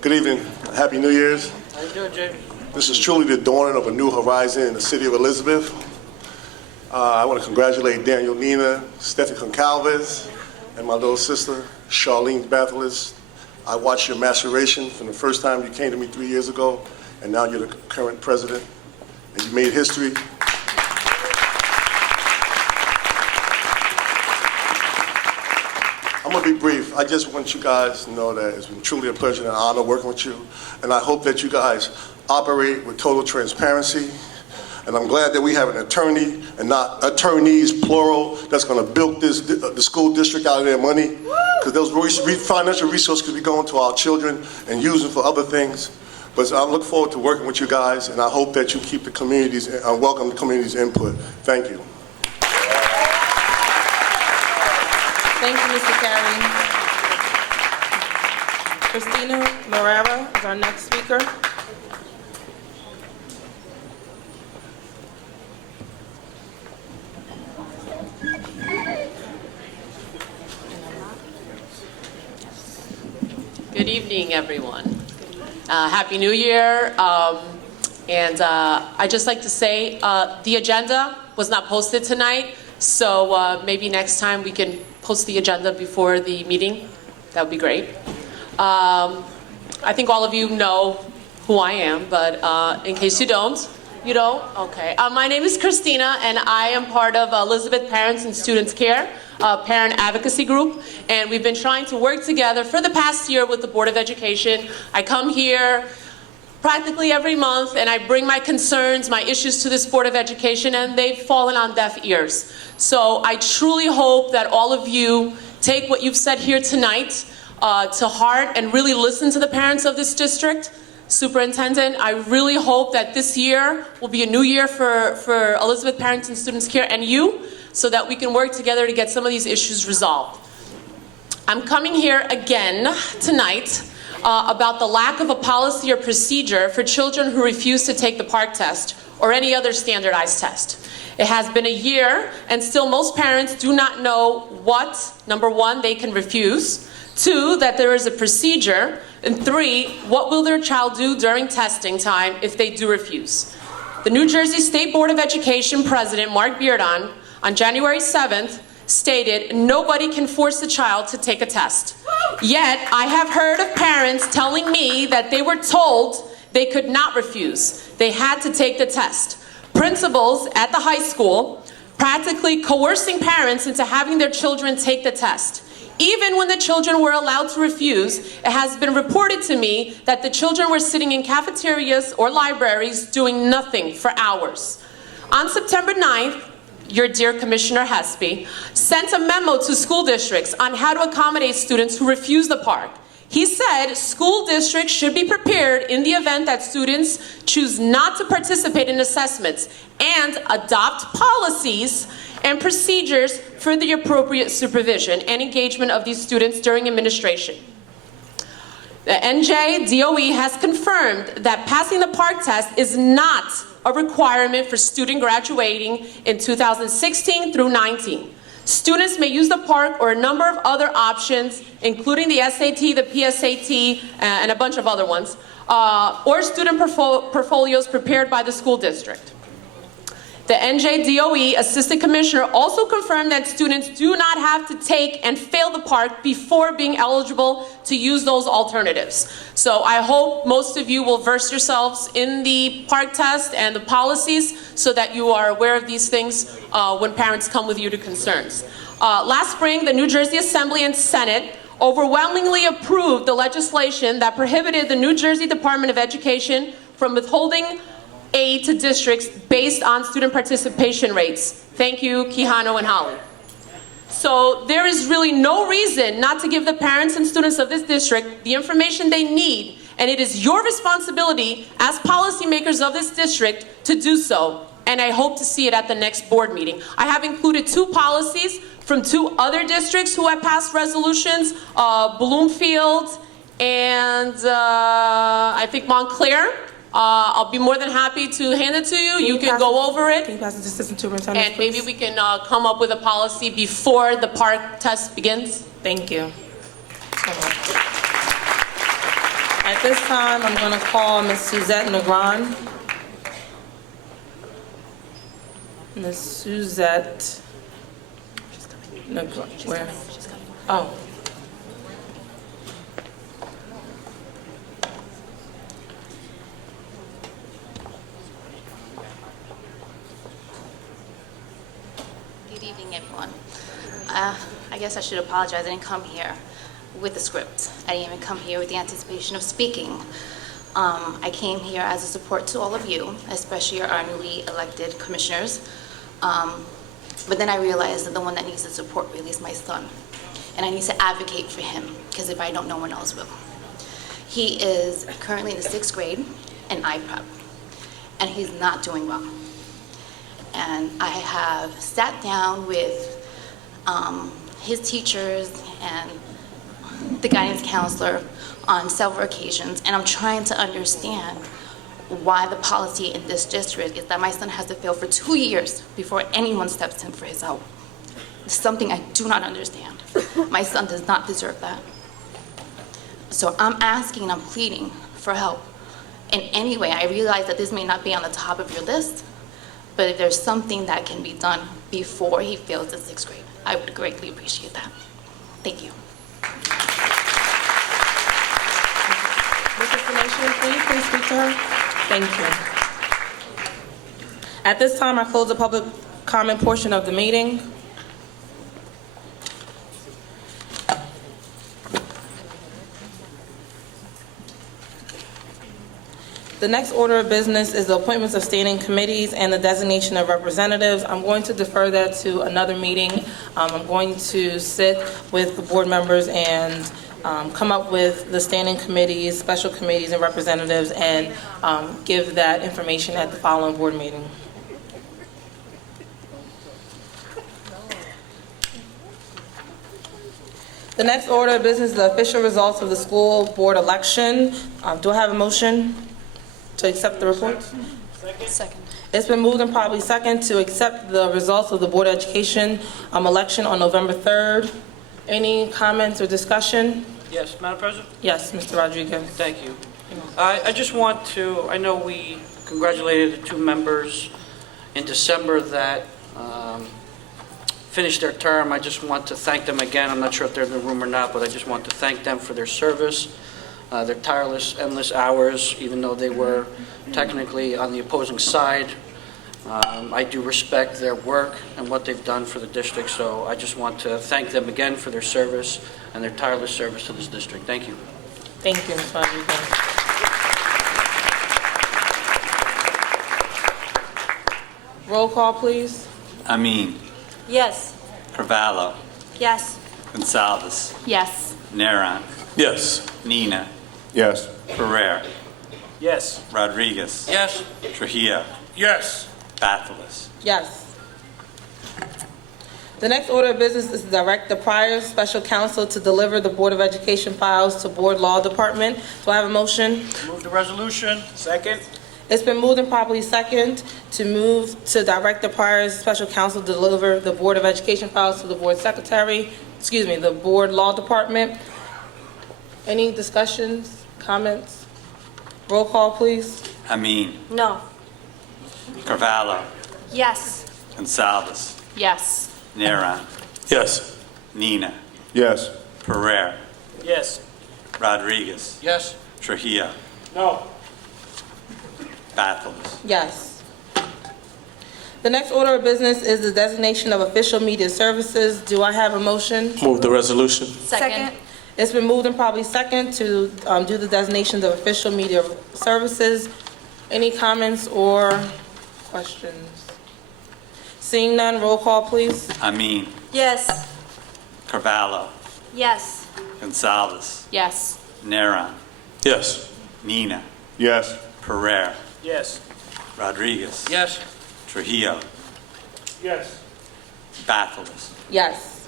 Good evening. Happy New Year's. How you doing, Jay? This is truly the dawning of a new horizon in the city of Elizabeth. I want to congratulate Daniel Nina, Steffi Concalves, and my little sister, Charlene Bathelis. I watched your maturation from the first time you came to me 3 years ago, and now you're the current president, and you made history. I'm going to be brief. I just want you guys to know that it's been truly a pleasure and an honor working with you. And I hope that you guys operate with total transparency. And I'm glad that we have an attorney and not attorneys, plural, that's going to bilk the school district out of their money. Because those financial resources could be going to our children and use them for other things. But I look forward to working with you guys, and I hope that you keep the communities, welcome the community's input. Thank you. Thank you, Mr. Carey. Christina Morera is our next speaker. Good evening, everyone. Happy New Year. I'd just like to say the agenda was not posted tonight, so maybe next time we can post the agenda before the meeting. That would be great. I think all of you know who I am, but in case you don't, Okay. My name is Christina, and I am part of Elizabeth Parents and Students Care, parent advocacy group, and we've been trying to work together for the past year with the Board of Education. I come here practically every month, and I bring my concerns, my issues to this Board of Education, and they've fallen on deaf ears. So I truly hope that all of you take what you've said here tonight to heart and really listen to the parents of this district. Superintendent, I really hope that this year will be a new year for Elizabeth Parents and Students Care and you, so that we can work together to get some of these issues resolved. I'm coming here again tonight about the lack of a policy or procedure for children who refuse to take the PARCC test or any other standardized test. It has been a year, and still most parents do not know what, number one, they can refuse, two, that there is a procedure, and three, what will their child do during testing time if they do refuse? The New Jersey State Board of Education President, Mark Bearden, on January 7th, stated nobody can force a child to take a test. Yet, I have heard of parents telling me that they were told they could not refuse. They had to take the test. Principals at the high school practically coercing parents into having their children take the test. Even when the children were allowed to refuse, it has been reported to me that the children were sitting in cafeterias or libraries doing nothing for hours. On September 9th, your dear Commissioner Hespy sent a memo to school districts on how to accommodate students who refuse the park. He said school districts should be prepared in the event that students choose not to participate in assessments and adopt policies and procedures for the appropriate supervision and engagement of these students during administration. The NJ DOE has confirmed that passing the park test is not a requirement for student graduating in 2016 through 19. Students may use the park or a number of other options, including the SAT, the PSAT, and a bunch of other ones, or student portfolios prepared by the school district. The NJDOE Assistant Commissioner also confirmed that students do not have to take and fail the park before being eligible to use those alternatives. So I hope most of you will verse yourselves in the park test and the policies so that you are aware of these things when parents come with you to concerns. Last spring, the New Jersey Assembly and Senate overwhelmingly approved the legislation that prohibited the New Jersey Department of Education from withholding aid to districts based on student participation rates. Thank you, Quijano and Holly. So there is really no reason not to give the parents and students of this district the information they need, and it is your responsibility as policymakers of this district to do so, and I hope to see it at the next board meeting. I have included 2 policies from 2 other districts who have passed resolutions, Bloomfield and I think Montclair. I'll be more than happy to hand it to you. You can go over it. Can you pass it to Assistant Superintendent, And maybe we can come up with a policy before the park test begins. Thank you. At this time, I'm going to call Ms. Suzette Negron. Ms. Suzette Negron. Where? Oh. Good evening, everyone. I guess I should apologize. I didn't come here with the script. I didn't even come here with the anticipation of speaking. I came here as a support to all of you, especially our newly elected commissioners. But then I realized that the one that needs the support really is my son. And I need to advocate for him, because if I don't, no one else will. He is currently in the 6th grade in IPREP, and he's not doing well. And I have sat down with his teachers and the guidance counselor on several occasions, and I'm trying to understand why the policy in this district is that my son has to fail for 2 years before anyone steps in for his help. It's something I do not understand. My son does not deserve that. So I'm asking and I'm pleading for help in any way. I realize that this may not be on the top of your list, but if there's something that can be done before he fails the 6th grade, I would greatly appreciate that. Thank you. Mrs. Fination, will you please speak to her? Thank you. At this time, I close the public comment portion of the meeting. The next order of business is the appointments of standing committees and the designation of representatives. I'm going to defer that to another meeting. I'm going to sit with the board members and come up with the standing committees, special committees, and representatives, and give that information at the following board meeting. The next order of business is the official results of the school board election. Do I have a motion to accept the report? Second. It's been moved and probably second to accept the results of the Board of Education election on November 3rd. Any comments or discussion? Yes, Madam President? Yes, Mr. Rodriguez. Thank you. I just want to, I know we congratulated the 2 members in December that finish their term. I just want to thank them again. I'm not sure if they're in the room or not, but I just want to thank them for their service, their tireless, endless hours, even though they were technically on the opposing side. I do respect their work and what they've done for the district, so I just want to thank them again for their service and their tireless service to this district. Thank you. Thank you, Ms. Rodriguez. Roll call, please. Amin. Yes. Carvalho. Yes. Gonsalves. Yes. Naran. Yes. Nina. Yes. Pereira. Yes. Rodriguez. Yes. Trujillo. Yes. Bathelus. Yes. The next order of business is to direct the prior special counsel to deliver the Board of Education files to Board Law Department. Do I have a motion? Move the resolution. Second. It's been moved and properly second to move to direct the prior special counsel to deliver the Board of Education files to the Board Secretary, the Board Law Department. Any discussions, comments? Roll call, please. Amin. No. Carvalho. Yes. Gonsalves. Yes. Naran. Yes. Nina. Yes. Pereira. Yes. Rodriguez. Yes. Trujillo. No. Bathelus. Yes. The next order of business is the designation of official media services. Do I have a motion? Move the resolution. Second. It's been moved and probably second to do the designation of official media services. Any comments or questions? Seeing none, roll call, please. Amin. Yes. Carvalho. Yes. Gonsalves. Yes. Naran. Yes. Nina. Yes. Pereira. Yes. Rodriguez. Yes. Trujillo. Yes. Bathelus. Yes.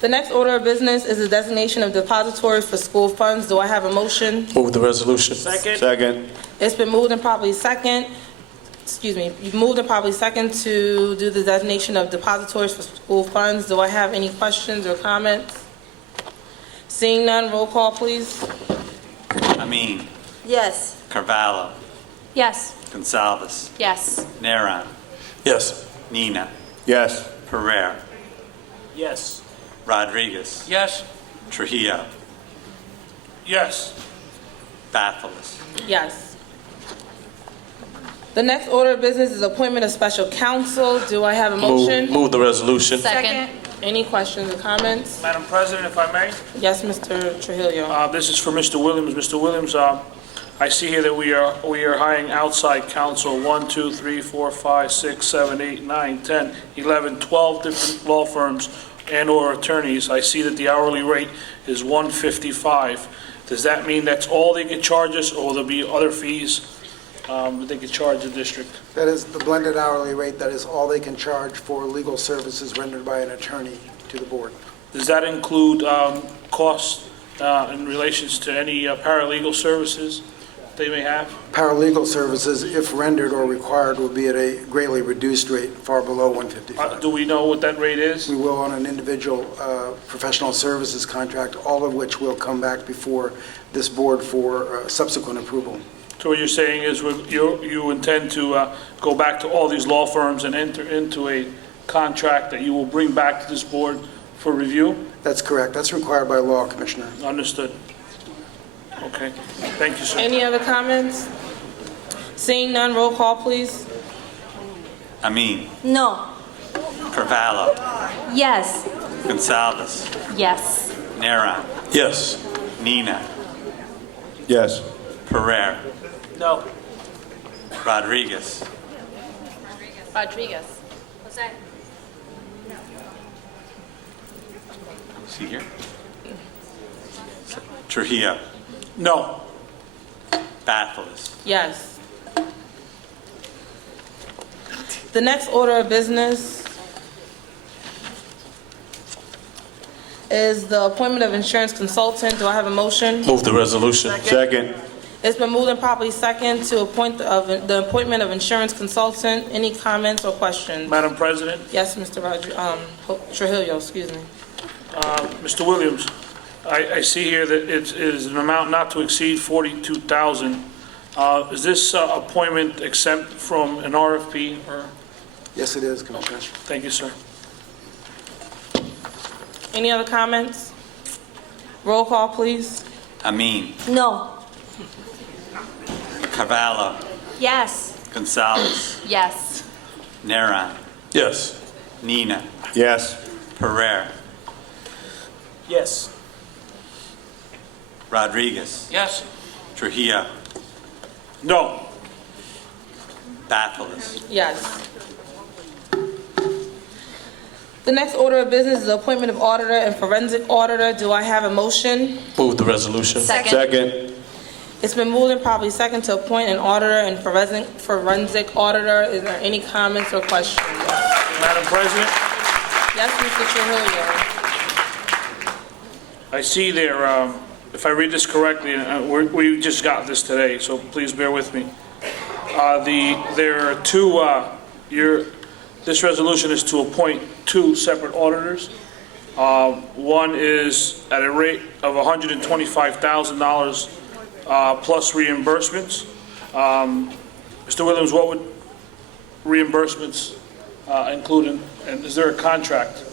The next order of business is the designation of depositories for school funds. Do I have a motion? Move the resolution. Second. Second. It's been moved and probably second. You've moved and probably second to do the designation of depositories for school funds. Do I have any questions or comments? Seeing none, roll call, please. Amin. Yes. Carvalho. Yes. Gonsalves. Yes. Naran. Yes. Nina. Yes. Pereira. Yes. Rodriguez. Yes. Trujillo. Yes. Bathelus. Yes. The next order of business is appointment of special counsel. Do I have a motion? Move the resolution. Second. Any questions or comments? Madam President, if I may, Yes, Mr. Trujillo. this is for Mr. Williams. Mr. Williams, I see here that we are hiring outside counsel, 1, 2, 3, 4, 5, 6, 7, 8, 9, 10, 11, 12 different law firms and/or attorneys. I see that the hourly rate is $155. Does that mean that's all they can charge us, or will there be other fees that they can charge the district? That is the blended hourly rate. That is all they can charge for legal services rendered by an attorney to the board. Does that include costs in relations to any paralegal services they may have? Paralegal services, if rendered or required, will be at a greatly reduced rate, far below $155. Do we know what that rate is? We will on an individual professional services contract, all of which will come back before this board for subsequent approval. So what you're saying is you intend to go back to all these law firms and enter into a contract that you will bring back to this board for review? That's correct. That's required by law, Commissioner. Understood. Okay. Thank you, sir. Any other comments? Seeing none, roll call, please. Amin. No. Carvalho. Yes. Gonsalves. Yes. Naran. Yes. Nina. Yes. Pereira. No. Rodriguez. Rodriguez. What's that? See here? Trujillo. No. Bathelus. Yes. The next order of business is the appointment of insurance consultant. Do I have a motion? Move the resolution. Second. It's been moved and properly second to appoint the appointment of insurance consultant. Any comments or questions? Madam President, Yes, Mr. Trujillo, excuse me. Mr. Williams, I see here that it is an amount not to exceed $42,000. Is this appointment exempt from an RFP? Or Yes, it is, Commissioner. thank you, sir. Any other comments? Roll call, please. Amin, No. Carvalho, Yes. Gonzalez, Yes. Neran, Yes. Nina, Yes. Pereira, Yes. Rodriguez, Yes. Trujillo, No. Bathelis. Yes. The next order of business is the appointment of auditor and forensic auditor. Do I have a motion? Move the resolution. Second. It's been moved and probably second to appoint an auditor and forensic auditor. Is there any comments or questions? Madam President, Yes, Mr. Trujillo. I see there, if I read this correctly, we just got this today, so please bear with me. There are two, this resolution is to appoint two separate auditors. One is at a rate of $125,000 plus reimbursements. Mr. Williams, what would reimbursements include, and is there a contract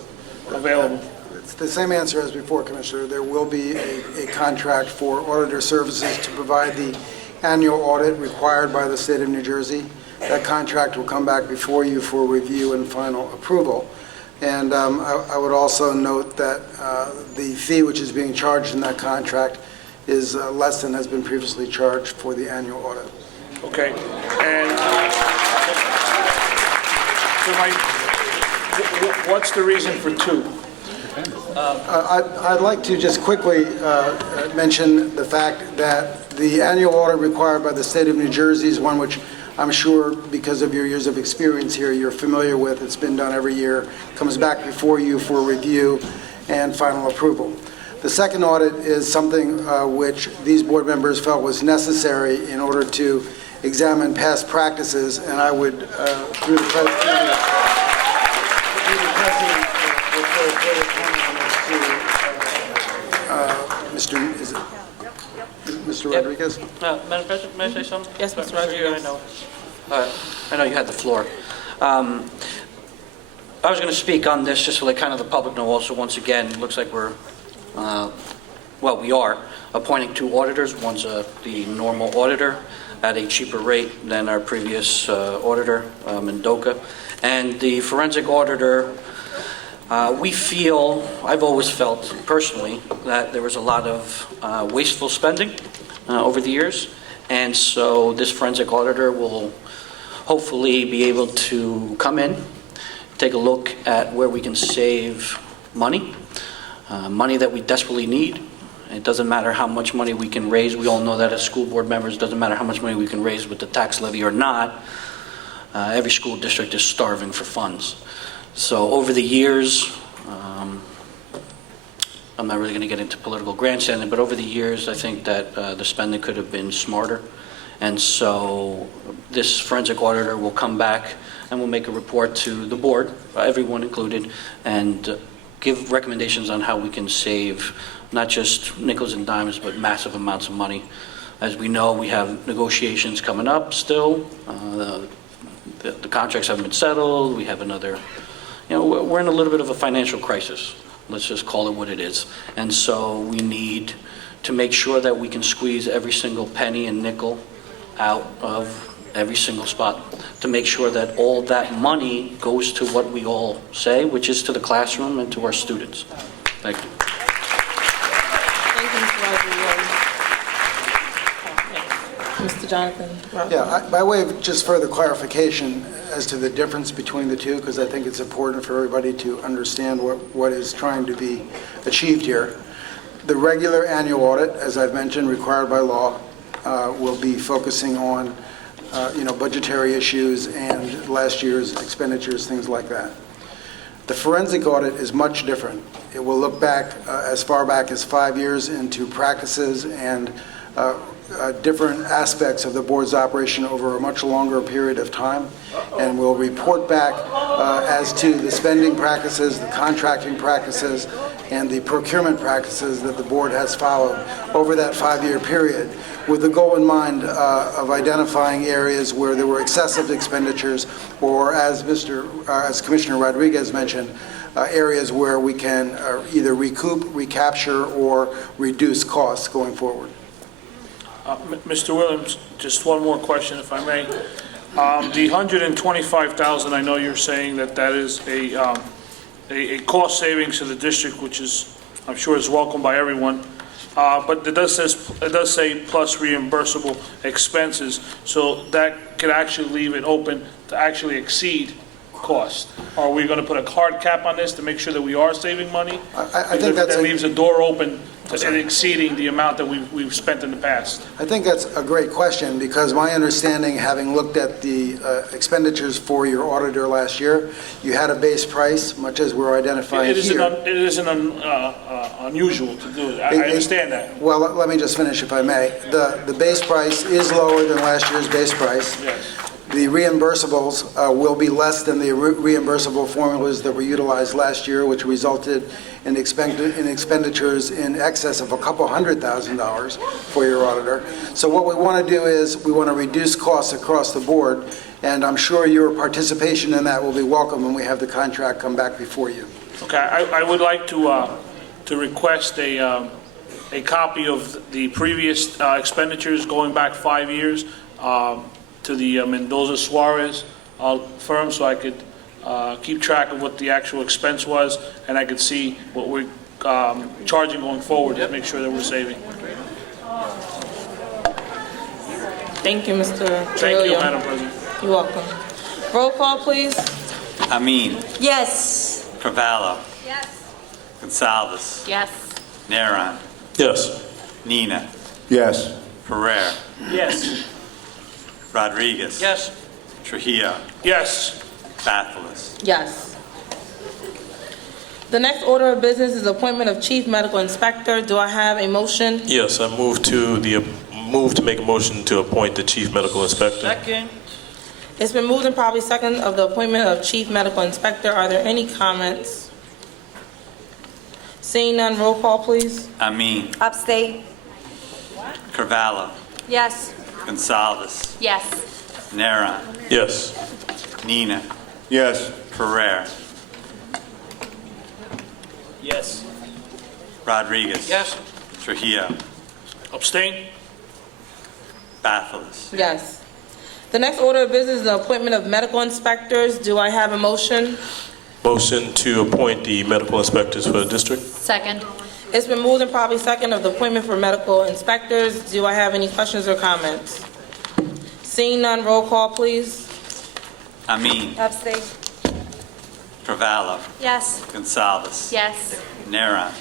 available? It's the same answer as before, Commissioner. There will be a contract for auditor services to provide the annual audit required by the state of New Jersey. That contract will come back before you for review and final approval. And I would also note that the fee which is being charged in that contract is less than has been previously charged for the annual audit. Okay, and so what's the reason for two? I'd like to just quickly mention the fact that the annual audit required by the state of New Jersey is one which I'm sure because of your years of experience here, you're familiar with. It's been done every year, comes back before you for review and final approval. The second audit is something which these board members felt was necessary in order to examine past practices, and I would, through the President, Mr. Rodriguez? Madam President, may I say something? Yes, Mr. Rodriguez. I know you had the floor. I was going to speak on this just to let kind of the public know also, once again, it looks like we're, we are appointing two auditors. One's the normal auditor at a cheaper rate than our previous auditor, Mendoza. And the forensic auditor, we feel, I've always felt personally, that there was a lot of wasteful spending over the years. And so this forensic auditor will hopefully be able to come in, take a look at where we can save money, money that we desperately need. It doesn't matter how much money we can raise. We all know that as school board members, it doesn't matter how much money we can raise with the tax levy or not. Every school district is starving for funds. So over the years, I'm not really going to get into political grandstanding, but over the years, I think that the spending could have been smarter. And so this forensic auditor will come back and will make a report to the board, everyone included, and give recommendations on how we can save not just nickels and dimes, but massive amounts of money. As we know, we have negotiations coming up still. The contracts haven't been settled. We have another, we're in a little bit of a financial crisis. Let's just call it what it is. And so we need to make sure that we can squeeze every single penny and nickel out of every single spot to make sure that all that money goes to what we all say, which is to the classroom and to our students. Thank you. Thank you, Mr. Rodriguez. Mr. Jonathan. Yeah, by way of just further clarification as to the difference between the two, because I think it's important for everybody to understand what is trying to be achieved here. The regular annual audit, as I've mentioned, required by law, will be focusing on budgetary issues and last year's expenditures, things like that. The forensic audit is much different. It will look back as far back as 5 years into practices and different aspects of the board's operation over a much longer period of time, and will report back as to the spending practices, the contracting practices, and the procurement practices that the board has followed over that 5-year period, with the goal in mind of identifying areas where there were excessive expenditures, or as Commissioner Rodriguez mentioned, areas where we can either recoup, recapture, or reduce costs going forward. Mr. Williams, just one more question, if I may. The $125,000, I know you're saying that is a cost savings to the district, which is, I'm sure is welcomed by everyone. But it does say plus reimbursable expenses, so that could actually leave it open to actually exceed cost. Are we going to put a hard cap on this to make sure that we are saving money? I think that leaves a door open to exceeding the amount that we've spent in the past. I think that's a great question, because my understanding, having looked at the expenditures for your auditor last year, you had a base price, much as we're identifying here. It isn't unusual to do it. I understand that. Well, let me just finish, if I may. The base price is lower than last year's base price. Yes. The reimbursables will be less than the reimbursable formulas that were utilized last year, which resulted in expenditures in excess of a couple $100,000 for your auditor. So what we want to do is we want to reduce costs across the board, and I'm sure your participation in that will be welcome when we have the contract come back before you. Okay, I would like to request a copy of the previous expenditures going back 5 years to the Mendoza Suarez firm, so I could keep track of what the actual expense was, and I could see what we're charging going forward to make sure that we're saving. Thank you, Mr. Thank you, Trujillo. Madam President. You're welcome. Roll call, please. Amin. Yes. Carvalho. Yes. Gonsalves. Yes. Naron. Yes. Nina. Yes. Pereira. Yes. Rodriguez. Yes. Trujillo. Yes. Bathelus. Yes. The next order of business is appointment of Chief Medical Inspector. Do I have a motion? Yes, I move to make a motion to appoint the Chief Medical Inspector. Second. It's been moved and probably second of the appointment of Chief Medical Inspector. Are there any comments? Seeing none, roll call, please. Amin. Abstain. Carvalho. Yes. Gonsalves. Yes. Naron. Yes. Nina. Yes. Pereira. Yes. Rodriguez. Yes. Trujillo. Abstain? Bathelus. Yes. The next order of business is the appointment of medical inspectors. Do I have a motion? Motion to appoint the medical inspectors for the district. Second. It's been moved and probably second of the appointment for medical inspectors. Do I have any questions or comments? Seeing none, roll call, please. Amin. Abstain. Carvalho. Yes. Gonsalves. Yes. Naron.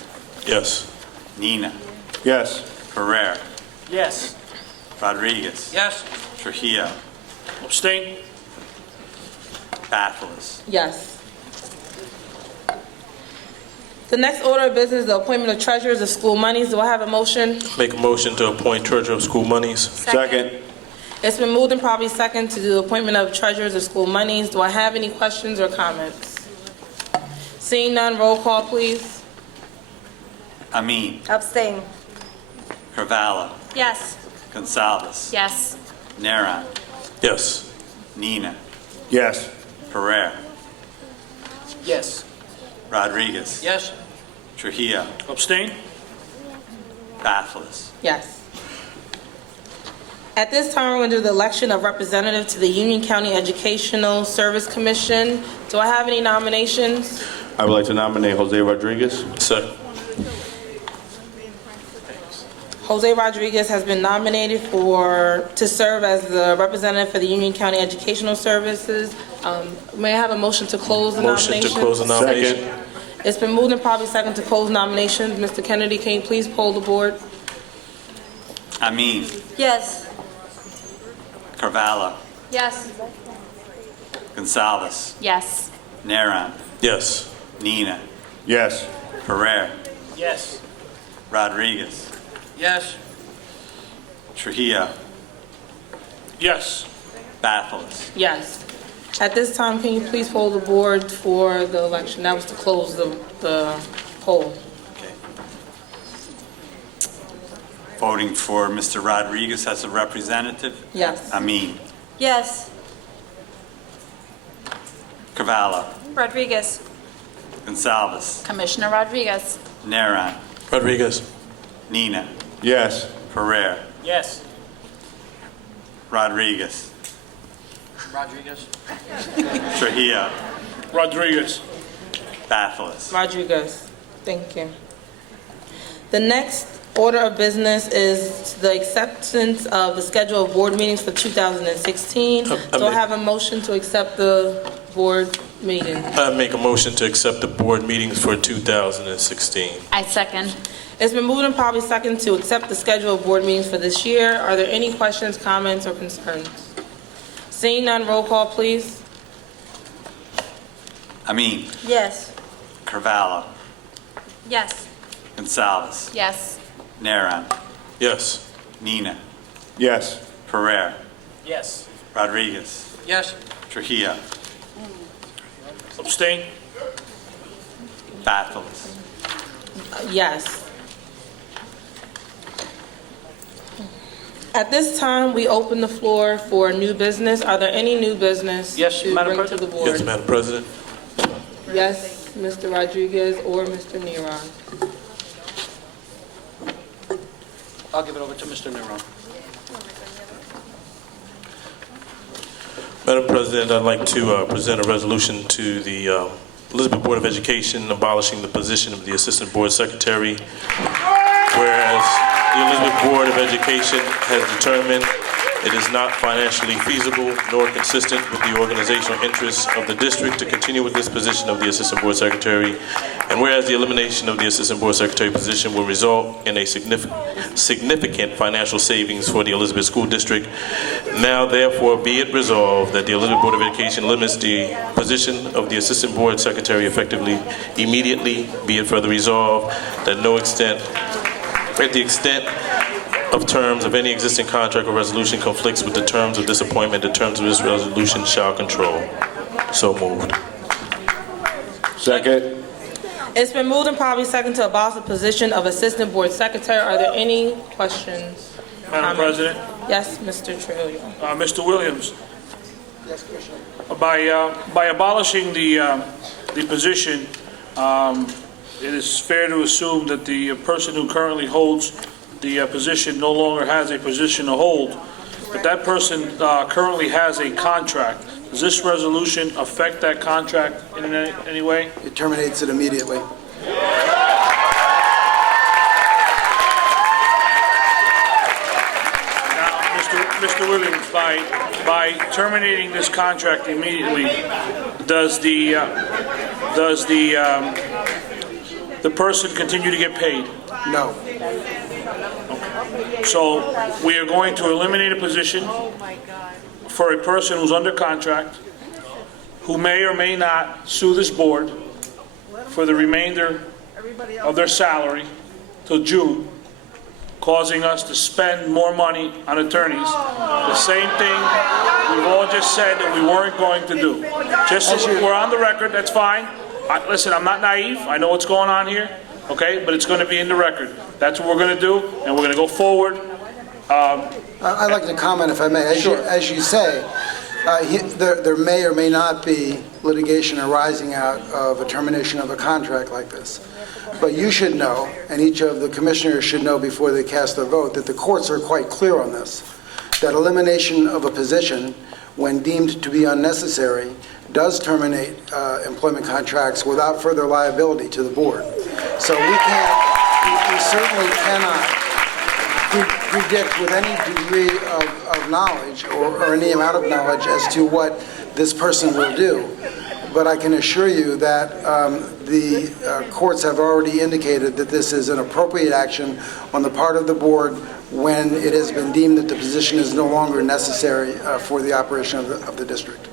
Yes. Nina. Yes. Pereira. Yes. Rodriguez. Yes. Trujillo. Abstain? Bathelus. Yes. The next order of business is the appointment of treasurers of school monies. Do I have a motion? Make a motion to appoint treasurer of school monies. Second. It's been moved and probably second to do the appointment of treasurers of school monies. Do I have any questions or comments? Seeing none, roll call, please. Amin. Abstain. Carvalho. Yes. Gonsalves. Yes. Naron. Yes. Nina. Yes. Pereira. Yes. Rodriguez. Yes. Trujillo. Abstain? Bathelus. Yes. At this time, we're going to do the election of representative to the Union County Educational Service Commission. Do I have any nominations? I would like to nominate Jose Rodriguez. Second. Jose Rodriguez has been nominated to serve as the representative for the Union County Educational Services. May I have a motion to close the Motion nominations? to close the nomination. Second. It's been moved and probably second to close nominations. Mr. Kennedy, can you please poll the board? Amin. Yes. Carvalho. Yes. Gonsalves. Yes. Naron. Yes. Nina. Yes. Pereira. Yes. Rodriguez. Yes. Trujillo. Yes. Bathelus. Yes. At this time, can you please poll the board for the election? That was to close the poll. Okay. Voting for Mr. Rodriguez as a representative? Yes. Amin. Yes. Carvalho. Rodriguez. Gonsalves. Commissioner Rodriguez. Naran. Rodriguez. Nina. Yes. Pereira. Yes. Rodriguez. Rodriguez. Trujillo. Rodriguez. Bathelis. Rodriguez. Thank you. The next order of business is the acceptance of the schedule of board meetings for 2016. So I have a motion to accept the board meeting. I make a motion to accept the board meetings for 2016. I second. It's been moved and probably second to accept the schedule of board meetings for this year. Are there any questions, comments, or concerns? Seeing none, roll call, please. Amin. Yes. Carvalho. Yes. Gonsalves. Yes. Naran. Yes. Nina. Yes. Pereira. Yes. Rodriguez. Yes. Trujillo. Abstain? Bathelis. Yes. At this time, we open the floor for new business. Are there any new business Yes, to Madam bring to the board? Yes, Madam President. Yes, Mr. Rodriguez or Mr. Neron. I'll give it over to Mr. Neron. Madam President, I'd like to present a resolution to the Elizabeth Board of Education abolishing the position of the Assistant Board Secretary, whereas the Elizabeth Board of Education has determined it is not financially feasible nor consistent with the organizational interests of the district to continue with this position of the Assistant Board Secretary, and whereas the elimination of the Assistant Board Secretary position will result in a significant financial savings for the Elizabeth School District, now therefore be it resolved that the Elizabeth Board of Education limits the position of the Assistant Board Secretary effectively immediately. Be it further resolved that at the extent of terms of any existing contract or resolution conflicts with the terms of this appointment, the terms of this resolution shall control. So moved. Second. It's been moved and probably second to abolish the position of Assistant Board Secretary. Are there any questions? Madam President? Yes, Mr. Trillo. Mr. Williams? Yes, Commissioner. By abolishing the position, it is fair to assume that the person who currently holds the position no longer has a position to hold, but that person currently has a contract. Does this resolution affect that contract in any way? It terminates it immediately. Mr. Williams, by terminating this contract immediately, does the person continue to get paid? No. So we are going to eliminate a position for a person who's under contract, who may or may not sue this board for the remainder of their salary till June, causing us to spend more money on attorneys. The same thing we've all just said that we weren't going to do. Just so we're on the record, that's fine. Listen, I'm not naive. I know what's going on here, okay? But it's going to be in the record. That's what we're going to do, and we're going to go forward. I'd like to comment, if I may. As you say, there may or may not be litigation arising out of a termination of a contract like this. But you should know, and each of the commissioners should know before they cast their vote, that the courts are quite clear on this, that elimination of a position, when deemed to be unnecessary, does terminate employment contracts without further liability to the board. So we certainly cannot predict with any degree of knowledge or any amount of knowledge as to what this person will do. But I can assure you that the courts have already indicated that this is an appropriate action on the part of the board when it has been deemed that the position is no longer necessary for the operation of the district.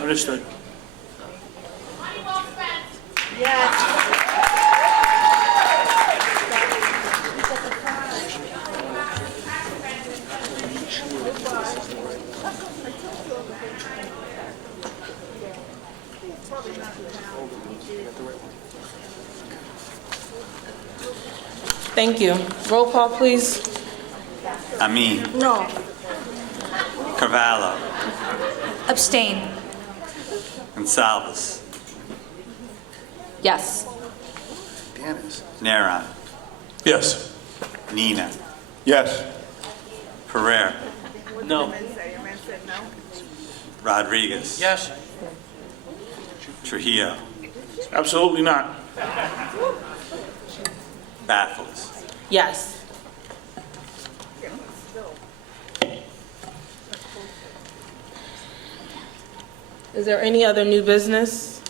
Understood. Thank you. Roll call, please. Amin. No. Carvalho. Abstain. Gonsalves. Yes. Dennis. Naron. Yes. Nina. Yes. Pereira. No. Rodriguez. Yes. Trujillo. Absolutely not. Baffles. Yes. Is there any other new business?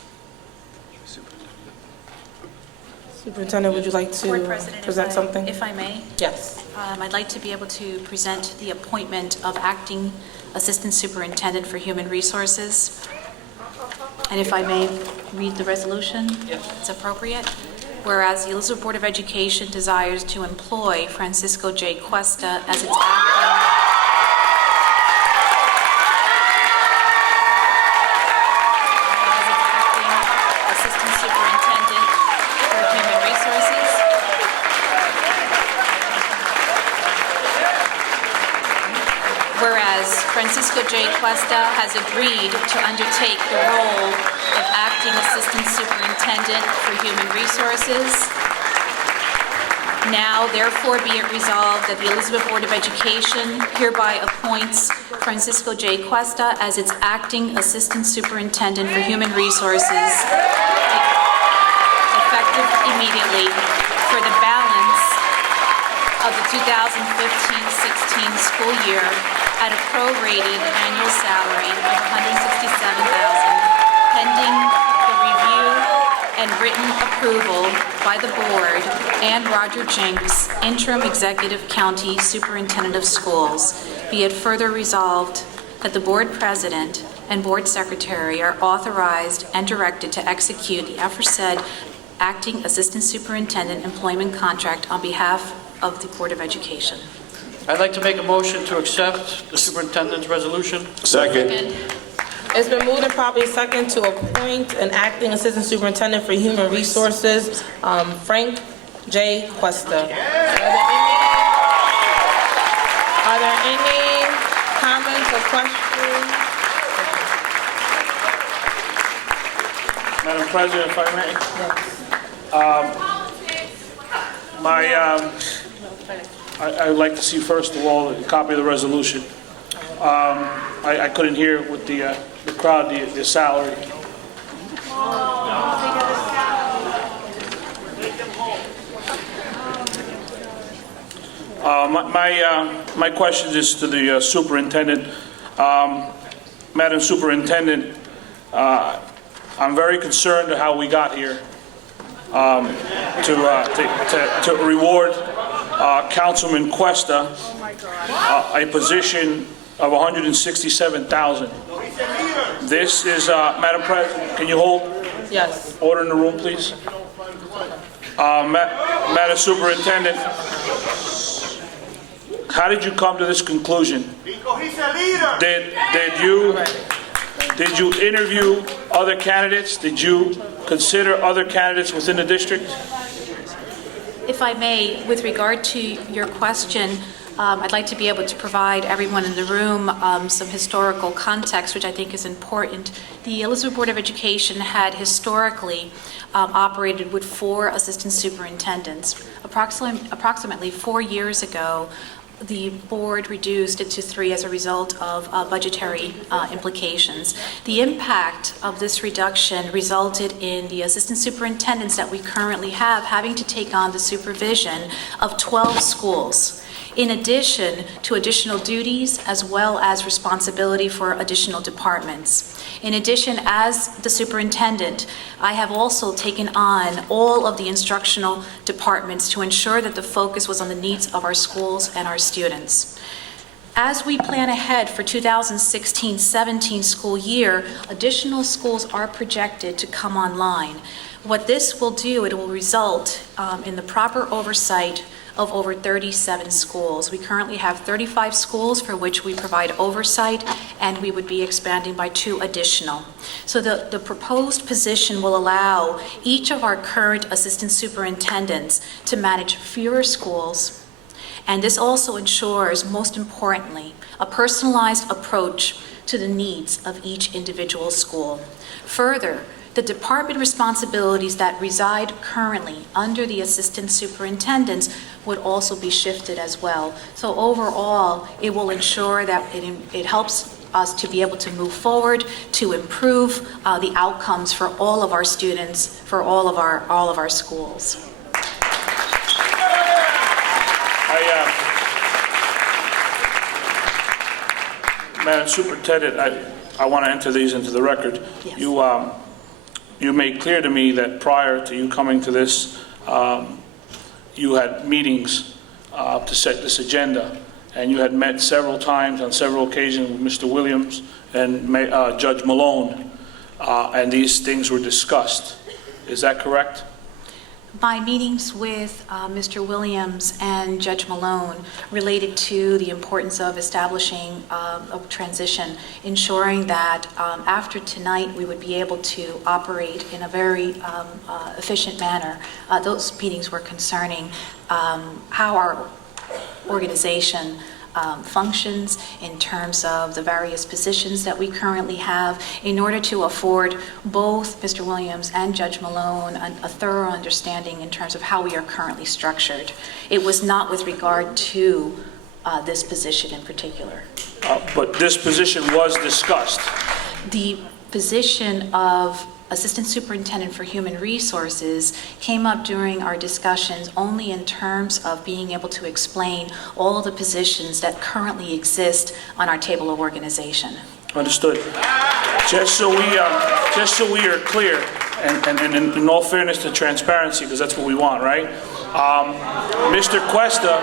Superintendent, would you like to Board President, present something? If I may, Yes. I'd like to be able to present the appointment of Acting Assistant Superintendent for Human Resources. And if I may read the resolution? Yes. It's appropriate. Whereas the Elizabeth Board of Education desires to employ Francisco J. Cuesta as its acting Assistant Superintendent for Human Resources. Whereas Francisco J. Cuesta has agreed to undertake the role of Acting Assistant Superintendent for Human Resources. Now, therefore, be it resolved that the Elizabeth Board of Education hereby appoints Francisco J. Cuesta as its Acting Assistant Superintendent for Human Resources, effective immediately for the balance of the 2015-16 school year at a prorated annual salary of $167,000, pending the review and written approval by the board and Roger Jinks, interim executive county superintendent of schools. Be it further resolved that the board president and board secretary are authorized and directed to execute the aforesaid acting assistant superintendent employment contract on behalf of the Board of Education. I'd like to make a motion to accept the superintendent's resolution. Second. It's been moved and properly second to appoint an acting assistant superintendent for human resources, Frank J. Cuesta. Are there any comments or questions? Madam President, if I may. I would like to see, first of all, a copy of the resolution. I couldn't hear with the crowd the salary. My question is to the superintendent. Madam Superintendent, I'm very concerned to how we got here to reward Councilman Cuesta a position of $167,000. This is, Madam President, can you hold? Yes. Order in the room, please. Madam Superintendent, how did you come to this conclusion? Did you interview other candidates? Did you consider other candidates within the district? If I may, with regard to your question, I'd like to be able to provide everyone in the room some historical context, which I think is important. The Elizabeth Board of Education had historically operated with 4 assistant superintendents. Approximately 4 years ago, the board reduced it to 3 as a result of budgetary implications. The impact of this reduction resulted in the assistant superintendents that we currently have having to take on the supervision of 12 schools, in addition to additional duties as well as responsibility for additional departments. In addition, as the superintendent, I have also taken on all of the instructional departments to ensure that the focus was on the needs of our schools and our students. As we plan ahead for 2016-17 school year, additional schools are projected to come online. What this will do, it will result in the proper oversight of over 37 schools. We currently have 35 schools for which we provide oversight, and we would be expanding by 2 additional. So the proposed position will allow each of our current assistant superintendents to manage fewer schools, and this also ensures, most importantly, a personalized approach to the needs of each individual school. Further, the department responsibilities that reside currently under the assistant superintendents would also be shifted as well. So overall, it will ensure that it helps us to be able to move forward, to improve the outcomes for all of our students, for all of our schools. Madam Superintendent, I want to enter these into the record. Yes. You made clear to me that prior to you coming to this, you had meetings to set this agenda, and you had met several times on several occasions with Mr. Williams and Judge Malone, and these things were discussed. Is that correct? My meetings with Mr. Williams and Judge Malone related to the importance of establishing a transition, ensuring that after tonight we would be able to operate in a very efficient manner. Those meetings were concerning how our organization functions in terms of the various positions that we currently have in order to afford both Mr. Williams and Judge Malone a thorough understanding in terms of how we are currently structured. It was not with regard to this position in particular. But this position was discussed. The position of Assistant Superintendent for Human Resources came up during our discussions only in terms of being able to explain all of the positions that currently exist on our table of organization. Understood. Just so we are clear, and in all fairness to transparency, because that's what we want, right? Mr. Cuesta.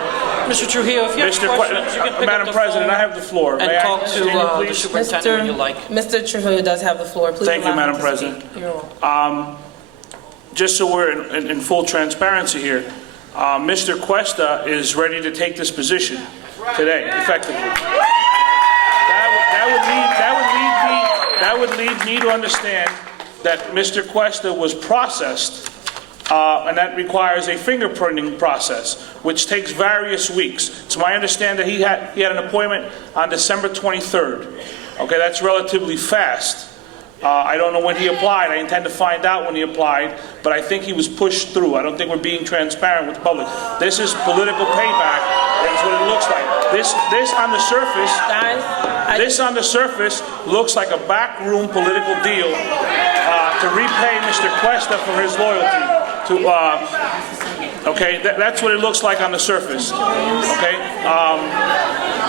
Mr. Trujillo, if you have questions, you can pick Madam up the President, phone I have the floor. and May I talk to continue, the please? superintendent when you like. Mr. Trujillo does have the floor. Please Thank you, allow him Madam to President. speak. You're welcome. Just so we're in full transparency here, Mr. Cuesta is ready to take this position today, effectively. That would lead me to understand that Mr. Cuesta was processed, and that requires a fingerprinting process, which takes various weeks. It's my understanding that he had an appointment on December 23rd. Okay, that's relatively fast. I don't know when he applied. I intend to find out when he applied, but I think he was pushed through. I don't think we're being transparent with the public. This is political payback. That's what it looks like. This on the surface, this on the surface looks like a backroom political deal to repay Mr. Cuesta for his loyalty. Okay, that's what it looks like on the surface. Okay,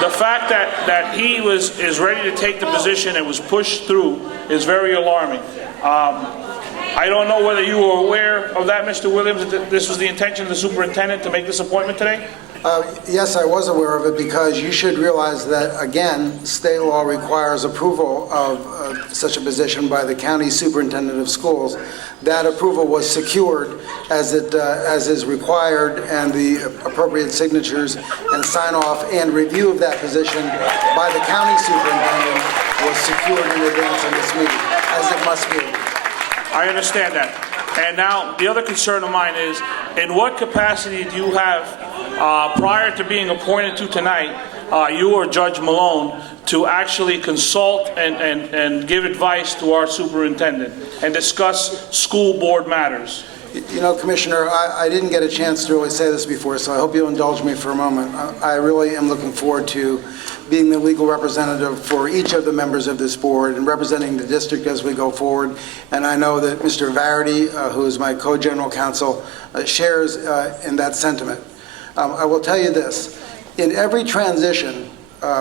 the fact that he is ready to take the position and was pushed through is very alarming. I don't know whether you were aware of that, Mr. Williams, that this was the intention of the superintendent to make this appointment today? Yes, I was aware of it, because you should realize that, again, state law requires approval of such a position by the county superintendent of schools. That approval was secured as is required, and the appropriate signatures and sign-off and review of that position by the county superintendent was secured in advance of this meeting, as it must be. I understand that. And now, the other concern of mine is, in what capacity do you have, prior to being appointed to tonight, you or Judge Malone, to actually consult and give advice to our superintendent and discuss school board matters? You know, Commissioner, I didn't get a chance to really say this before, so I hope you'll indulge me for a moment. I really am looking forward to being the legal representative for each of the members of this board and representing the district as we go forward. And I know that Mr. Varity, who is my co-general counsel, shares in that sentiment. I will tell you this. In every transition,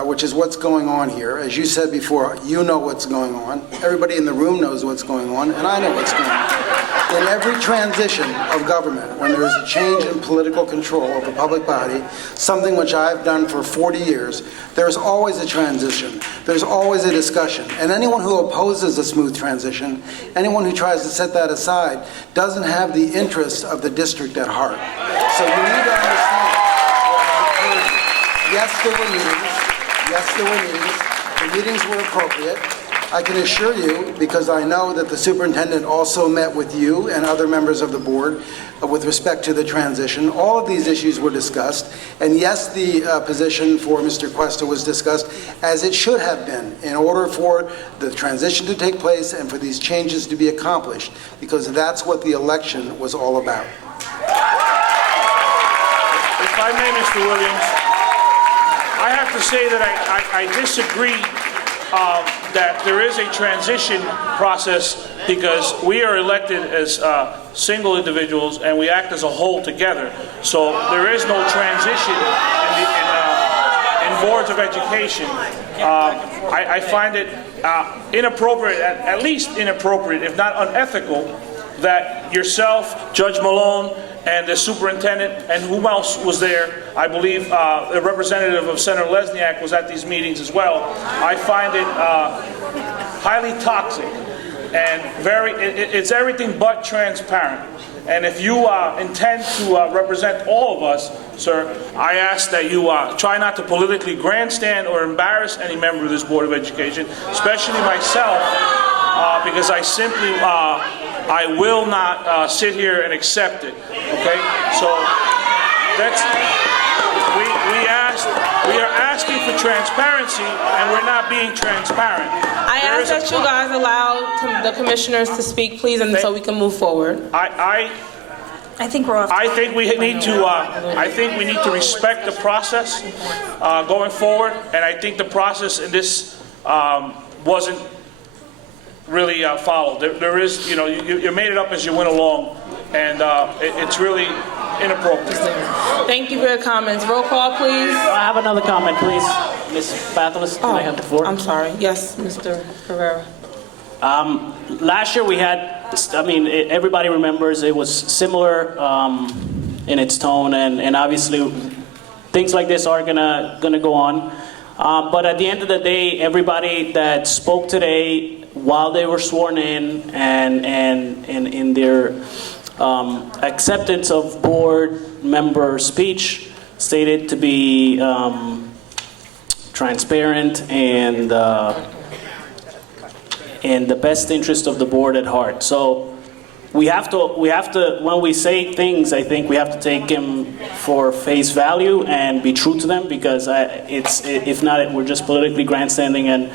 which is what's going on here, as you said before, you know what's going on. Everybody in the room knows what's going on, and I know what's going on. In every transition of government, when there is a change in political control of the public body, something which I've done for 40 years, there's always a transition. There's always a discussion. And anyone who opposes a smooth transition, anyone who tries to set that aside, doesn't have the interest of the district at heart. So you need to understand what occurred. Yes, there were meetings. Yes, there were meetings. The meetings were appropriate. I can assure you, because I know that the superintendent also met with you and other members of the board with respect to the transition. All of these issues were discussed, and yes, the position for Mr. Cuesta was discussed as it should have been in order for the transition to take place and for these changes to be accomplished, because that's what the election was all about. If I may, Mr. Williams, I have to say that I disagree that there is a transition process, because we are elected as single individuals and we act as a whole together. So there is no transition in boards of education. I find it inappropriate, at least inappropriate, if not unethical, that yourself, Judge Malone, and the superintendent, and whom else was there, I believe a representative of Senator Lesniak was at these meetings as well. I find it highly toxic and it's everything but transparent. And if you intend to represent all of us, sir, I ask that you try not to politically grandstand or embarrass any member of this Board of Education, especially myself, because I simply I will not sit here and accept it. Okay, so we are asking for transparency, and we're not being transparent. I ask that you guys allow the commissioners to speak, please, and so we can move forward. I think we're off. I think we need to respect the process going forward, and I think the process in this wasn't really followed. There is, you made it up as you went along, and it's really inappropriate. Thank you for your comments. Roll call, please. I have another comment, please. Ms. Bathalis, can I have the floor? I'm sorry. Yes, Mr. Herrera. Last year we had, everybody remembers it was similar in its tone, and obviously things like this are gonna go on. But at the end of the day, everybody that spoke today, while they were sworn in and in their acceptance of board member speech, stated to be transparent and the best interest of the board at heart. So we have to, when we say things, I think we have to take them for face value and be true to them, because if not, we're just politically grandstanding and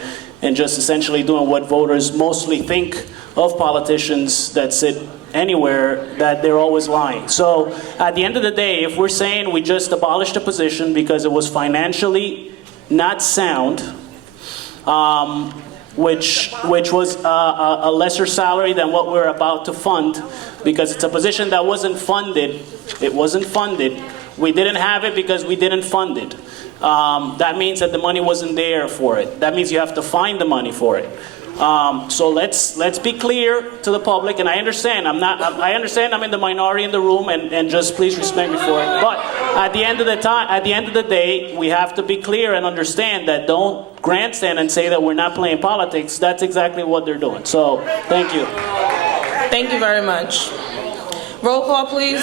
just essentially doing what voters mostly think of politicians that sit anywhere, that they're always lying. So at the end of the day, if we're saying we just abolished a position because it was financially not sound, which was a lesser salary than what we're about to fund, because it's a position that wasn't funded. It wasn't funded. We didn't have it because we didn't fund it. That means that the money wasn't there for it. That means you have to find the money for it. So let's be clear to the public, and I understand I understand I'm in the minority in the room, and just please respect me for it. But at the end of the day, we have to be clear and understand that don't grandstand and say that we're not playing politics. That's exactly what they're doing. So thank you. Thank you very much. Roll call, please.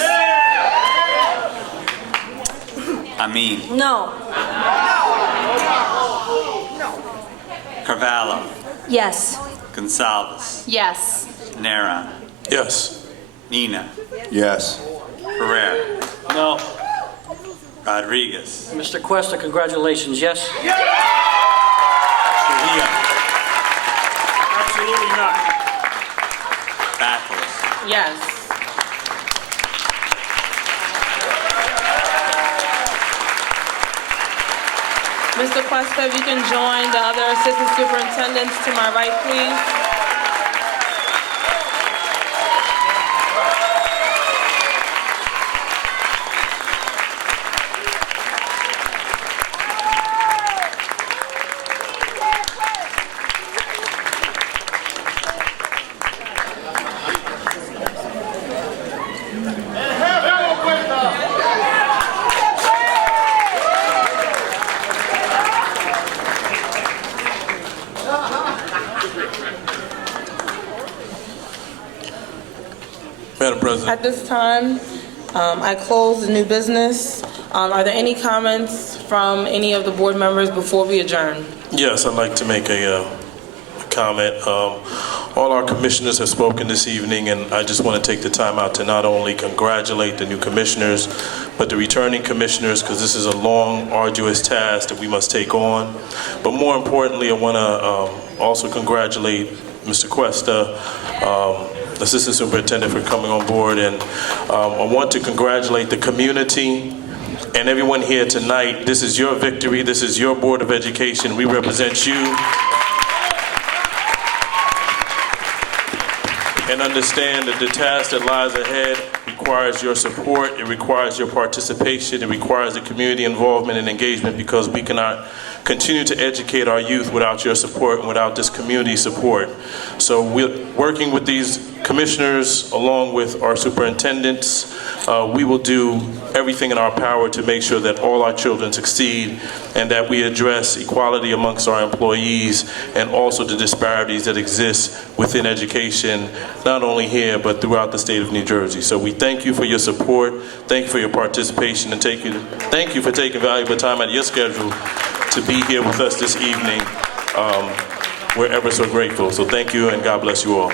Amin. No. Carvalho. Yes. Gonzalez. Yes. Nera. Yes. Nina. Yes. Ferrer. No. Rodriguez. Mr. Cuesta, congratulations. Yes? Trujillo. Absolutely not. Bathalis. Yes. Mr. Cuesta, if you can join the other assistant superintendents to my right, please. Madam President. At this time, I close the new business. Are there any comments from any of the board members before we adjourn? Yes, I'd like to make a comment. All our commissioners have spoken this evening, and I just want to take the time out to not only congratulate the new commissioners, but the returning commissioners, because this is a long, arduous task that we must take on. But more importantly, I want to also congratulate Mr. Cuesta, Assistant Superintendent, for coming on board, and I want to congratulate the community and everyone here tonight. This is your victory. This is your Board of Education. We represent you. And understand that the task that lies ahead requires your support, it requires your participation, it requires the community involvement and engagement, because we cannot continue to educate our youth without your support and without this community support. So we're working with these commissioners along with our superintendents. We will do everything in our power to make sure that all our children succeed and that we address equality amongst our employees and also the disparities that exist within education, not only here but throughout the state of New Jersey. So we thank you for your support, thank you for your participation, and thank you for taking valuable time out of your schedule to be here with us this evening. We're ever so grateful. So thank you, and God bless you all.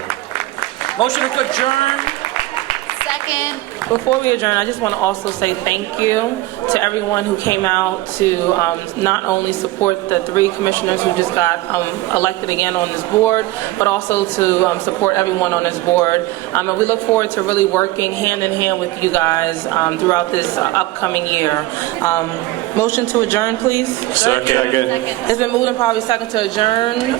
Motion to adjourn. Second. Before we adjourn, I just want to also say thank you to everyone who came out to not only support the 3 commissioners who just got elected again on this board, but also to support everyone on this board. And we look forward to really working hand in hand with you guys throughout this upcoming year. Motion to adjourn, please. Second. It's been moved and probably second to adjourn.